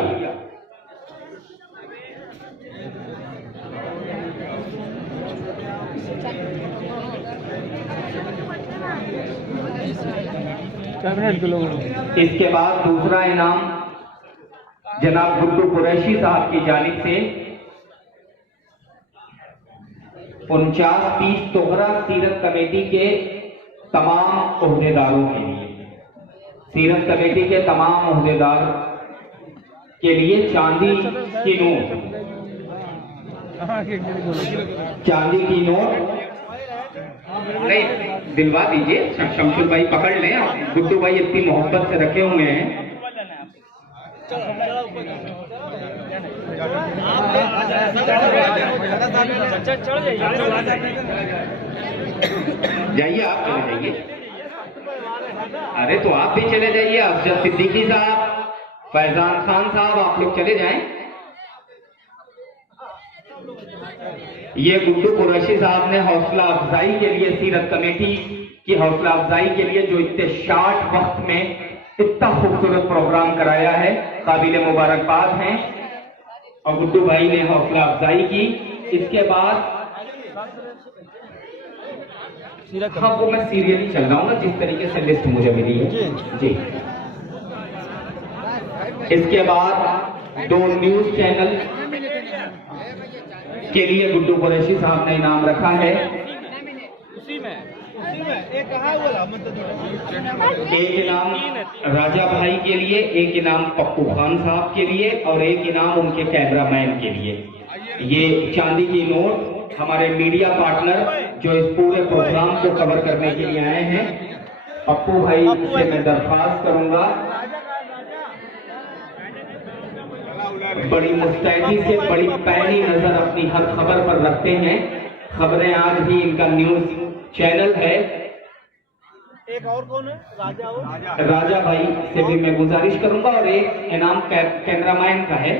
इसके बाद दूसरा इनाम जनाब गुड्डू कुरैशी साहब की जानिब से 49 पीस तोहरा सीरत कमेटी के तमाम ओहदेदारों के लिए, सीरत कमेटी के तमाम ओहदेदार के लिए चांदी की नोट, चांदी की नोट नहीं दिलवा दीजिए। शमशुल भाई पकड़ लें, गुड्डू भाई इतनी मोहब्बत से रखे हुए हैं। जाइए, आप चले जाइए। अरे तो आप भी चले जाइए, अफजल सिद्दीकी साहब, फैजान खान साहब, आप लोग चले जाएं। ये गुड्डू कुरैशी साहब ने हौसला अफजाई के लिए, सीरत कमेटी की हौसला अफजाई के लिए जो इतने शार्ट वक्त में इतना खूबसूरत प्रोग्राम कराया है, काबिल मुबारकबाद हैं। और गुड्डू भाई ने हौसला अफजाई की। इसके बाद हाँ, वो मैं सीरियली चल रहा हूँ जिस तरीके से लिस्ट मुझे मिली है जी। इसके बाद 2 न्यूज चैनल के लिए गुड्डू कुरैशी साहब ने इनाम रखा है। एक इनाम राजा भाई के लिए, एक इनाम पप्पू खान साहब के लिए और एक इनाम उनके कैमरामैन के लिए। ये चांदी की नोट हमारे मीडिया पार्टनर जो इस पूरे प्रोग्राम को कवर करने के लिए आए हैं, पप्पू भाई से मैं दरख्वास्त करूंगा बड़ी मुस्तैदी से, बड़ी पैनी नजर अपनी हर खबर पर रखते हैं। खबरें आज भी इनका न्यूज चैनल है। एक और कौन है? राजा भाई से भी मैं गुजारिश करूंगा, और एक इनाम कैमरामैन का है।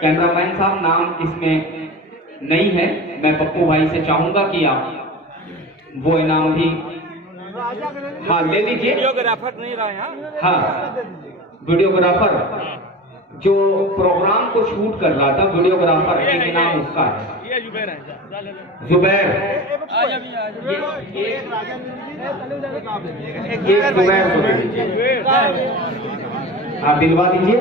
कैमरामैन साहब नाम इसमें नहीं है, मैं पप्पू भाई से चाहूंगा कि आप वो इनाम भी हाँ ले लीजिए। वीडियोग्राफर नहीं रहा यहाँ। हाँ, वीडियोग्राफर जो प्रोग्राम को शूट कर रहा था, वीडियोग्राफर एक नाम उसका है। ये जुबैर है। जुबैर, ये जुबैर को दे दीजिए, आप दिलवा दीजिए।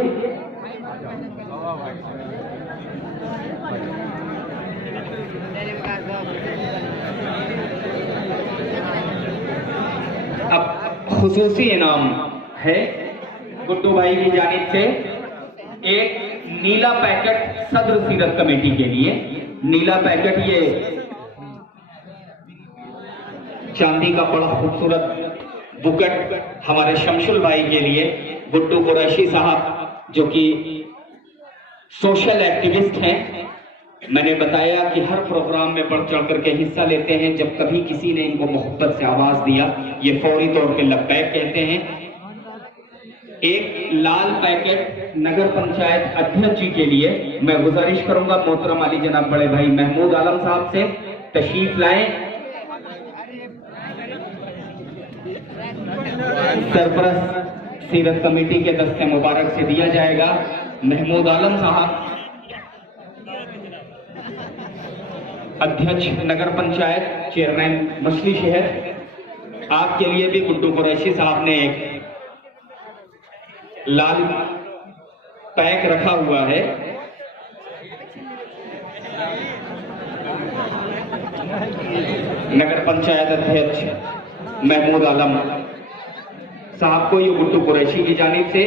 अब खुसूसी इनाम है गुड्डू भाई की जानिब से एक नीला पैकेट सदर सीरत कमेटी के लिए। नीला पैकेट ये चांदी का बड़ा खूबसूरत बुकेट हमारे शमशुल भाई के लिए। गुड्डू कुरैशी साहब जो कि सोशल एक्टिविस्ट हैं, मैंने बताया कि हर प्रोग्राम में बढ़ चढ़ करके हिस्सा लेते हैं। जब कभी किसी ने इनको मोहब्बत से आवाज दिया, ये फौरी तौर पे लब्बैक कहते हैं। एक लाल पैकेट नगर पंचायत अध्यक्ष जी के लिए मैं गुजारिश करूंगा मोहतरम अली जनाब बड़े भाई महमूद आलम साहब से तशरीफ लाएं। सरपरस्त सीरत कमेटी के दस्ते मुबारक से दिया जाएगा। महमूद आलम साहब अध्यक्ष नगर पंचायत, चेयरमैन मछली शहर, आपके लिए भी गुड्डू कुरैशी साहब ने एक लाल पैक रखा हुआ है। नगर पंचायत अध्यक्ष महमूद आलम साहब को ये गुड्डू कुरैशी की जानिब से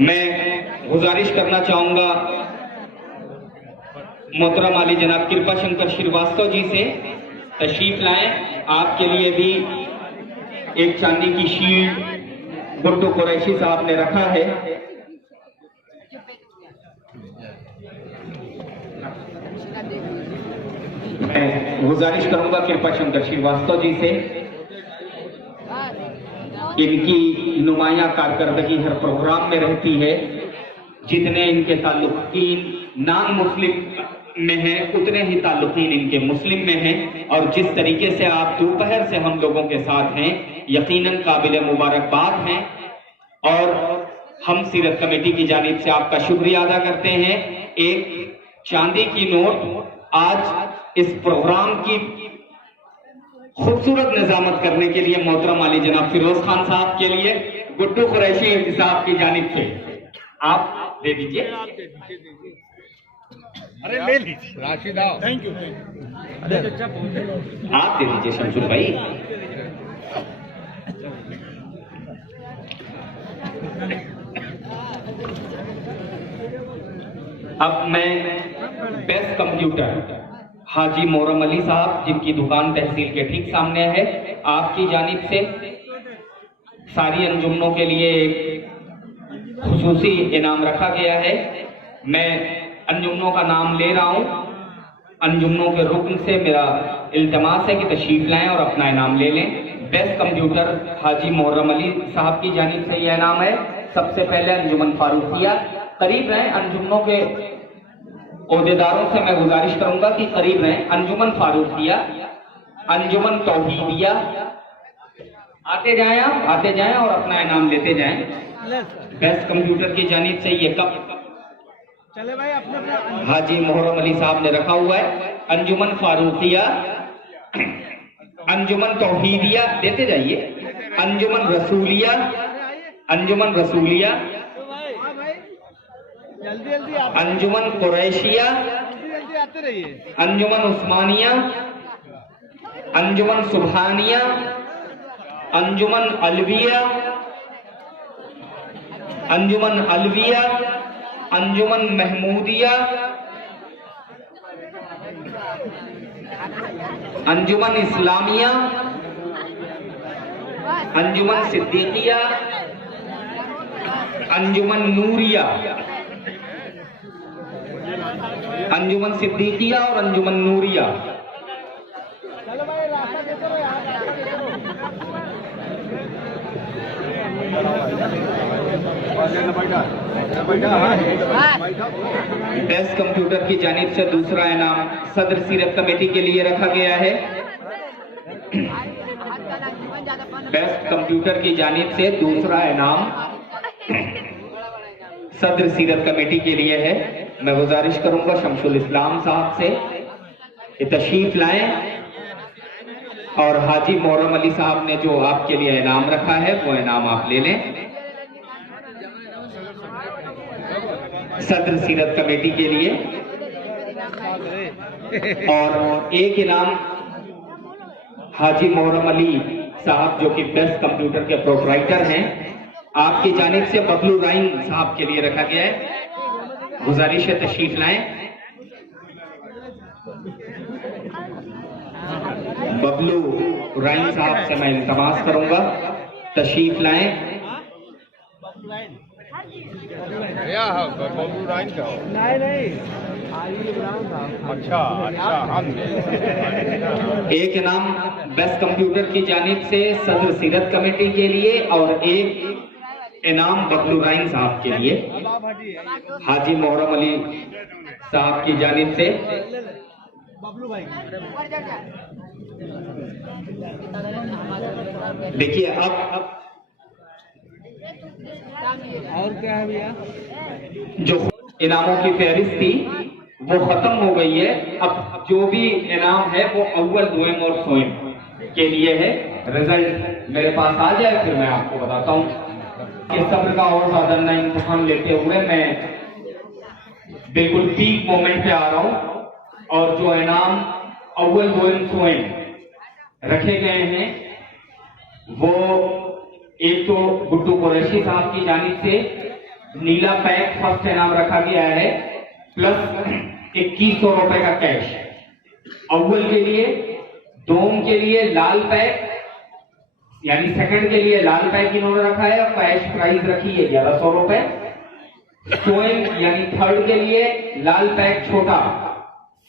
मैं गुजारिश करना चाहूंगा मोहतरम आली जनाब कृपा शंकर श्रीवास्तव जी से तशरीफ लाएं। आपके लिए भी एक चांदी की शील्ड गुड्डू कुरैशी साहब ने रखा है। मैं गुजारिश करूंगा कृपा शंकर श्रीवास्तव जी से, इनकी नुमाया कारकर्दगी हर प्रोग्राम में रहती है। जितने इनके ताल्लुकीन नॉन मुस्लिम में हैं, उतने ही ताल्लुकीन इनके मुस्लिम में हैं। और जिस तरीके से आप दोपहर से हम लोगों के साथ हैं, यकीनन काबिल मुबारकबाद हैं। और हम सीरत कमेटी की जानिब से आपका शुक्रिया अदा करते हैं। एक चांदी की नोट आज इस प्रोग्राम की खूबसूरत निजामत करने के लिए मोहतरम आली जनाब फिरोज खान साहब के लिए गुड्डू कुरैशी साहब की जानिब से आप दे दीजिए। अरे ले लीजिए राशिद, थैंक यू। आप दे दीजिए शमशुल भाई। अब मैं बेस्ट कंप्यूटर हाजी मोहरम अली साहब, जिनकी दुकान तहसील के ठीक सामने है, आपकी जानिब से सारी अंजुमनों के लिए एक खुसूसी इनाम रखा गया है। मैं अंजुमनों का नाम ले रहा हूं। अंजुमनों के रुकन से मेरा इल्तमास है कि तशरीफ लाएं और अपना इनाम ले लें। बेस्ट कंप्यूटर हाजी मोहरम अली साहब की जानिब से यह इनाम है। सबसे पहले अंजुमन फारूकिया, करीब रहें। अंजुमनों के ओहदेदारों से मैं गुजारिश करूंगा कि करीब रहें। अंजुमन फारूकिया, अंजुमन तौहीदिया, आते जाएं, आप आते जाएं और अपना इनाम लेते जाएं। बेस्ट कंप्यूटर की जानिब से ये कप चले भाई अपने हाजी मोहरम अली साहब ने रखा हुआ है। अंजुमन फारूकिया, अंजुमन तौहीदिया, देते जाइए। अंजुमन रसूलिया, अंजुमन रसूलिया, जल्दी जल्दी अंजुमन कुरैशिया, जल्दी आते रहिए। अंजुमन उस्मानिया, अंजुमन सुबहानिया, अंजुमन अलविया, अंजुमन अलविया, अंजुमन महमूदिया, अंजुमन इस्लामिया, अंजुमन सिद्दीकिया, अंजुमन नूरिया, अंजुमन सिद्दीकिया और अंजुमन नूरिया। चलो भाई रास्ता देते रहो यार, रास्ता देते रहो। बेस्ट कंप्यूटर की जानिब से दूसरा इनाम सदर सीरत कमेटी के लिए रखा गया है। बेस्ट कंप्यूटर की जानिब से दूसरा इनाम सदर सीरत कमेटी के लिए है। मैं गुजारिश करूंगा शमसुल इस्लाम साहब से कि तशरीफ लाएं और हाजी मोहर्रम अली साहब ने जो आपके लिए इनाम रखा है वो इनाम आप ले लें। सदर सीरत कमेटी के लिए और एक इनाम हाजी मोहर्रम अली साहब जो कि बेस्ट कंप्यूटर के प्रोपराइटर हैं, आपकी जानिब से बबलू राइन साहब के लिए रखा गया है। गुजारिश है तशरीफ लाएं। बबलू राइन साहब से मैं इल्तमास करूंगा तशरीफ लाएं। नहीं अच्छा हम एक इनाम बेस्ट कंप्यूटर की जानिब से सदर सीरत कमेटी के लिए और एक इनाम बबलू राइन साहब के लिए हाजी मोहर्रम अली साहब की जानिब से। बबलू भाई देखिए अब और क्या है भैया? जो इनामों की फहरिस्त थी वो खत्म हो गई है। अब जो भी इनाम है वो अव्वल, दुएम और सोएम के लिए है। रिजल्ट मेरे पास आ जाए फिर मैं आपको बताता हूँ। इस सब्र का और ज्यादा नया इम्तिहान लेते हुए मैं बिल्कुल पीक मोमेंट पे आ रहा हूँ और जो इनाम अव्वल, दुएम, सोएम रखे गए हैं वो एक तो गुड्डू कुरैशी साहब की जानिब से नीला पैक फर्स्ट इनाम रखा गया है प्लस 2100 रुपए का कैश अव्वल के लिए। दोम के लिए लाल पैक यानी सेकंड के लिए लाल पैक इन्होंने रखा है और कैश प्राइस रखी है 1100 रुपए। सोएम यानी थर्ड के लिए लाल पैक छोटा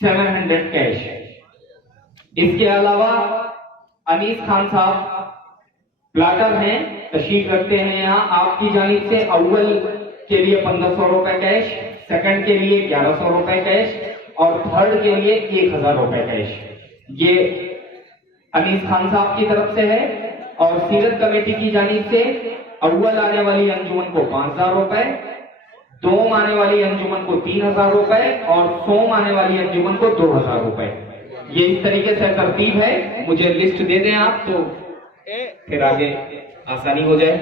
700 कैश। इसके अलावा अनीस खान साहब प्लाटर हैं, तशरीफ रखते हैं यहाँ। आपकी जानिब से अव्वल के लिए 1500 रुपए कैश, सेकंड के लिए 1100 रुपए कैश और थर्ड के लिए 1000 रुपए कैश। ये अनीस खान साहब की तरफ से है। और सीरत कमेटी की जानिब से अव्वल आने वाली अंजुमन को 5000 रुपए, दोम आने वाली अंजुमन को 3000 रुपए और सोम आने वाली अंजुमन को 2000 रुपए। ये इस तरीके से तरतीब है। मुझे लिस्ट दे दें आप तो फिर आगे आसानी हो जाए।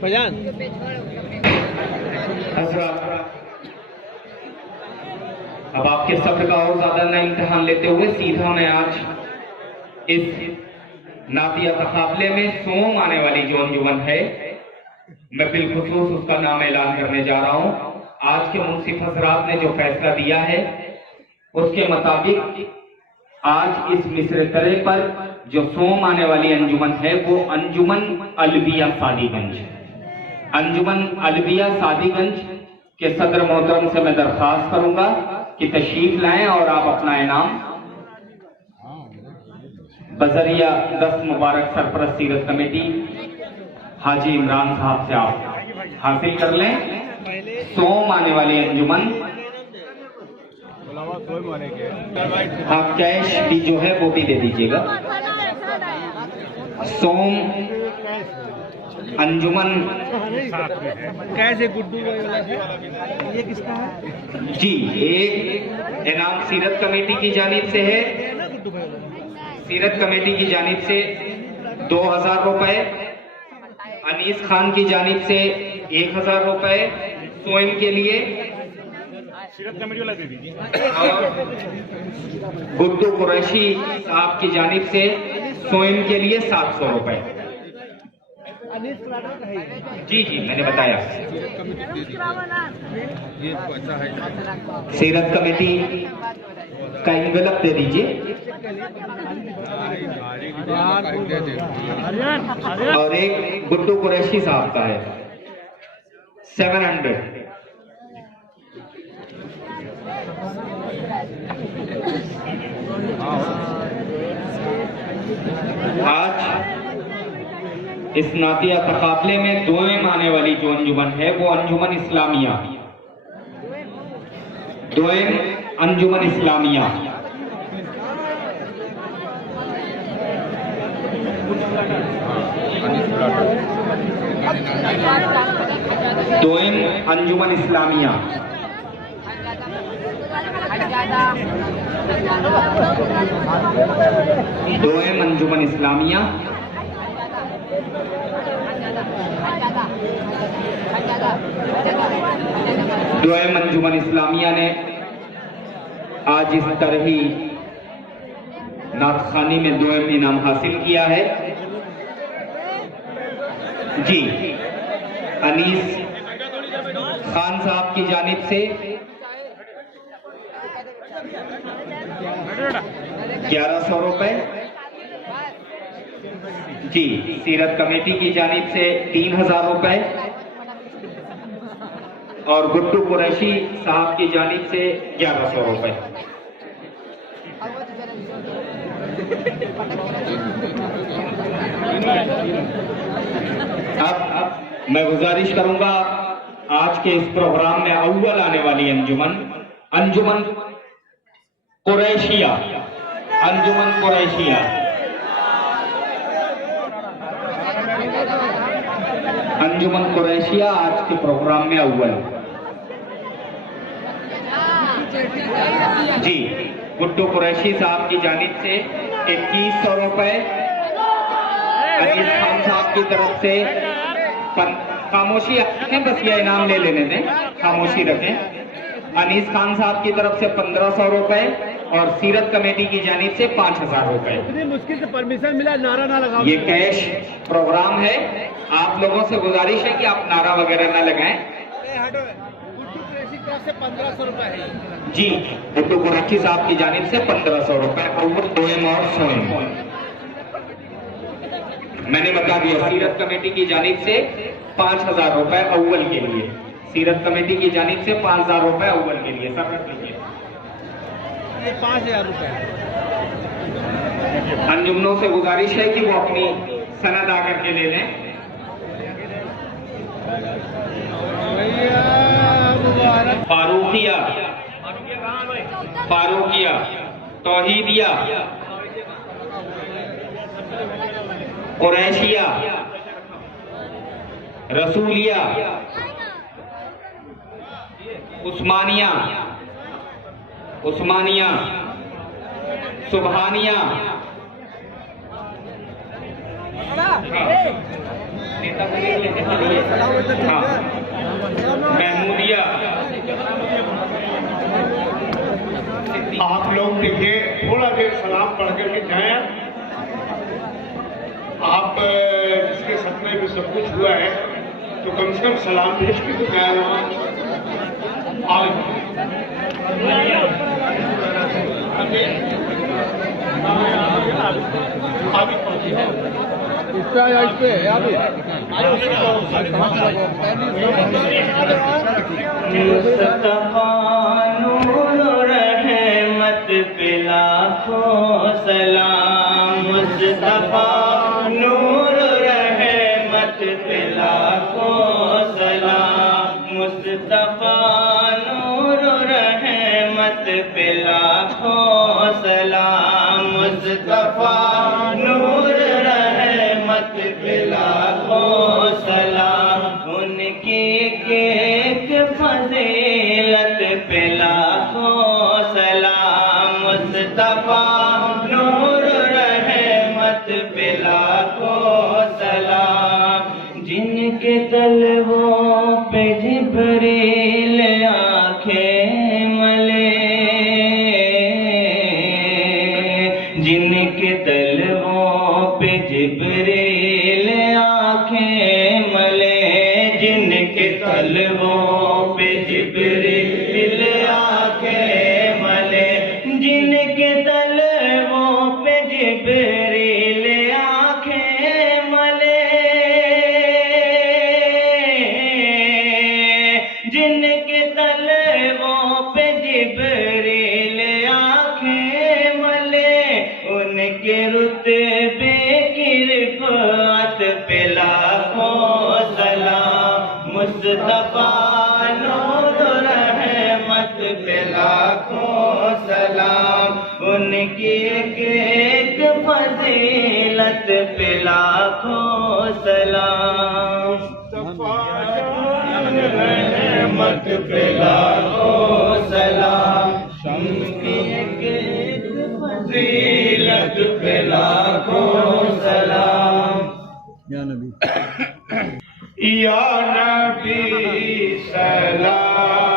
भजान अब आपके सब्र का और ज्यादा नया इम्तिहान लेते हुए सीधा मैं आज इस नातिया तकाबले में सोम आने वाली जो अंजुमन है मैं बिलखुसूस उसका नाम ऐलान करने जा रहा हूं। आज के मुंसिफ हजरात ने जो फैसला दिया है उसके मुताबिक आज इस मिस्र तरे पर जो सोम आने वाली अंजुमन है वो अंजुमन अलविया सादीगंज। अंजुमन अलविया सादीगंज के सदर मोहतरम से मैं दरख्वास्त करूंगा कि तशरीफ लाएं और आप अपना इनाम बजरिया 10 मुबारक सरपरस्त सीरत कमेटी हाजी इमरान साहब से आप हासिल कर लें। सोम आने वाली अंजुमन आप कैश भी जो है वो भी दे दीजिएगा। सोम अंजुमन कैसे गुड्डू ये किसका है? जी एक इनाम सीरत कमेटी की जानिब से है। सीरत कमेटी की जानिब से 2000 रुपए, अनीस खान की जानिब से 1000 रुपए सोएम के लिए सीरत कमेटी वाला दे दीजिए। और गुड्डू कुरैशी साहब की जानिब से सोएम के लिए 700 रुपए। जी जी मैंने बताया। सीरत कमेटी का इन्वेलप दे दीजिए और एक गुड्डू कुरैशी साहब का है। 700। आज इस नातिया तकाबले में दोएम आने वाली जो अंजुमन है वो अंजुमन इस्लामिया, दोएम अंजुमन इस्लामिया। दोएम अंजुमन इस्लामिया। दोएम अंजुमन इस्लामिया। दोएम अंजुमन इस्लामिया ने आज इस तरह ही नातखानी में दोएम इनाम हासिल किया है। जी, अनीस खान साहब की जानिब से 1100 रुपए। जी, सीरत कमेटी की जानिब से 3000 रुपए और गुड्डू कुरैशी साहब की जानिब से 1100 रुपए। अब मैं गुजारिश करूंगा आज के इस प्रोग्राम में अव्वल आने वाली अंजुमन, अंजुमन कुरैशिया, अंजुमन कुरैशिया। अंजुमन कुरैशिया आज के प्रोग्राम में अव्वल। जी, गुड्डू कुरैशी साहब की जानिब से 2100 रुपए। अनीस खान साहब की तरफ से खामोशी रखें, बस ये इनाम ले लेने दें, खामोशी रखें। अनीस खान साहब की तरफ से 1500 रुपए और सीरत कमेटी की जानिब से 5000 रुपए। इतनी मुश्किल से परमिशन मिला, नारा ना लगाओ। ये कैश प्रोग्राम है, आप लोगों से गुजारिश है कि आप नारा वगैरह ना लगाएं। से 1500 रुपए है। जी, गुड्डू कुरैशी साहब की जानिब से 1500 रुपए और दोएम और सोएम। मैंने बता दिया, सीरत कमेटी की जानिब से 5000 रुपए अव्वल के लिए, सीरत कमेटी की जानिब से 5000 रुपए अव्वल के लिए। सब रख लीजिए। 5000 रुपए। अंजुमनों से गुजारिश है कि वो अपनी सनद आकर के ले लें। फारूकिया, फारूकिया, तौहीदिया, कुरैशिया, रसूलिया, उस्मानिया, उस्मानिया, सुबहानिया, महमूदिया। आप लोग देखिए, थोड़ा देर सलाम पढ़ करके जाएं। आप जिसके सपने में सब कुछ हुआ है तो कम से कम सलाम भेज के तो जाए वहाँ। आगे इस पे या इस पे अभी मुस्तफा नूर रहमत पे लाखों सलाम, मुस्तफा नूर रहमत पे लाखों सलाम, मुस्तफा नूर रहमत पे लाखों सलाम, मुस्तफा नूर रहमत पे लाखों सलाम, उनकी एक फजीलत पे लाखों सलाम, मुस्तफा नूर रहमत पे लाखों सलाम, जिनके तलवों पे जिब्रील आंखें मले, जिनके तलवों पे जिब्रील आंखें मले, जिनके तलवों पे जिब्रील आंखें मले, जिनके तलवों पे जिब्रील आंखें मले, जिब्रील आंखें मले, उनके रुतबे की रिफात पे लाखों सलाम। मुस्तफा नूर रहमत पे लाखों सलाम, उनकी एक एक फजीलत पे लाखों सलाम। रहमत पे लाखों सलाम, उनकी एक एक फजीलत पे लाखों सलाम। या नबी सलाम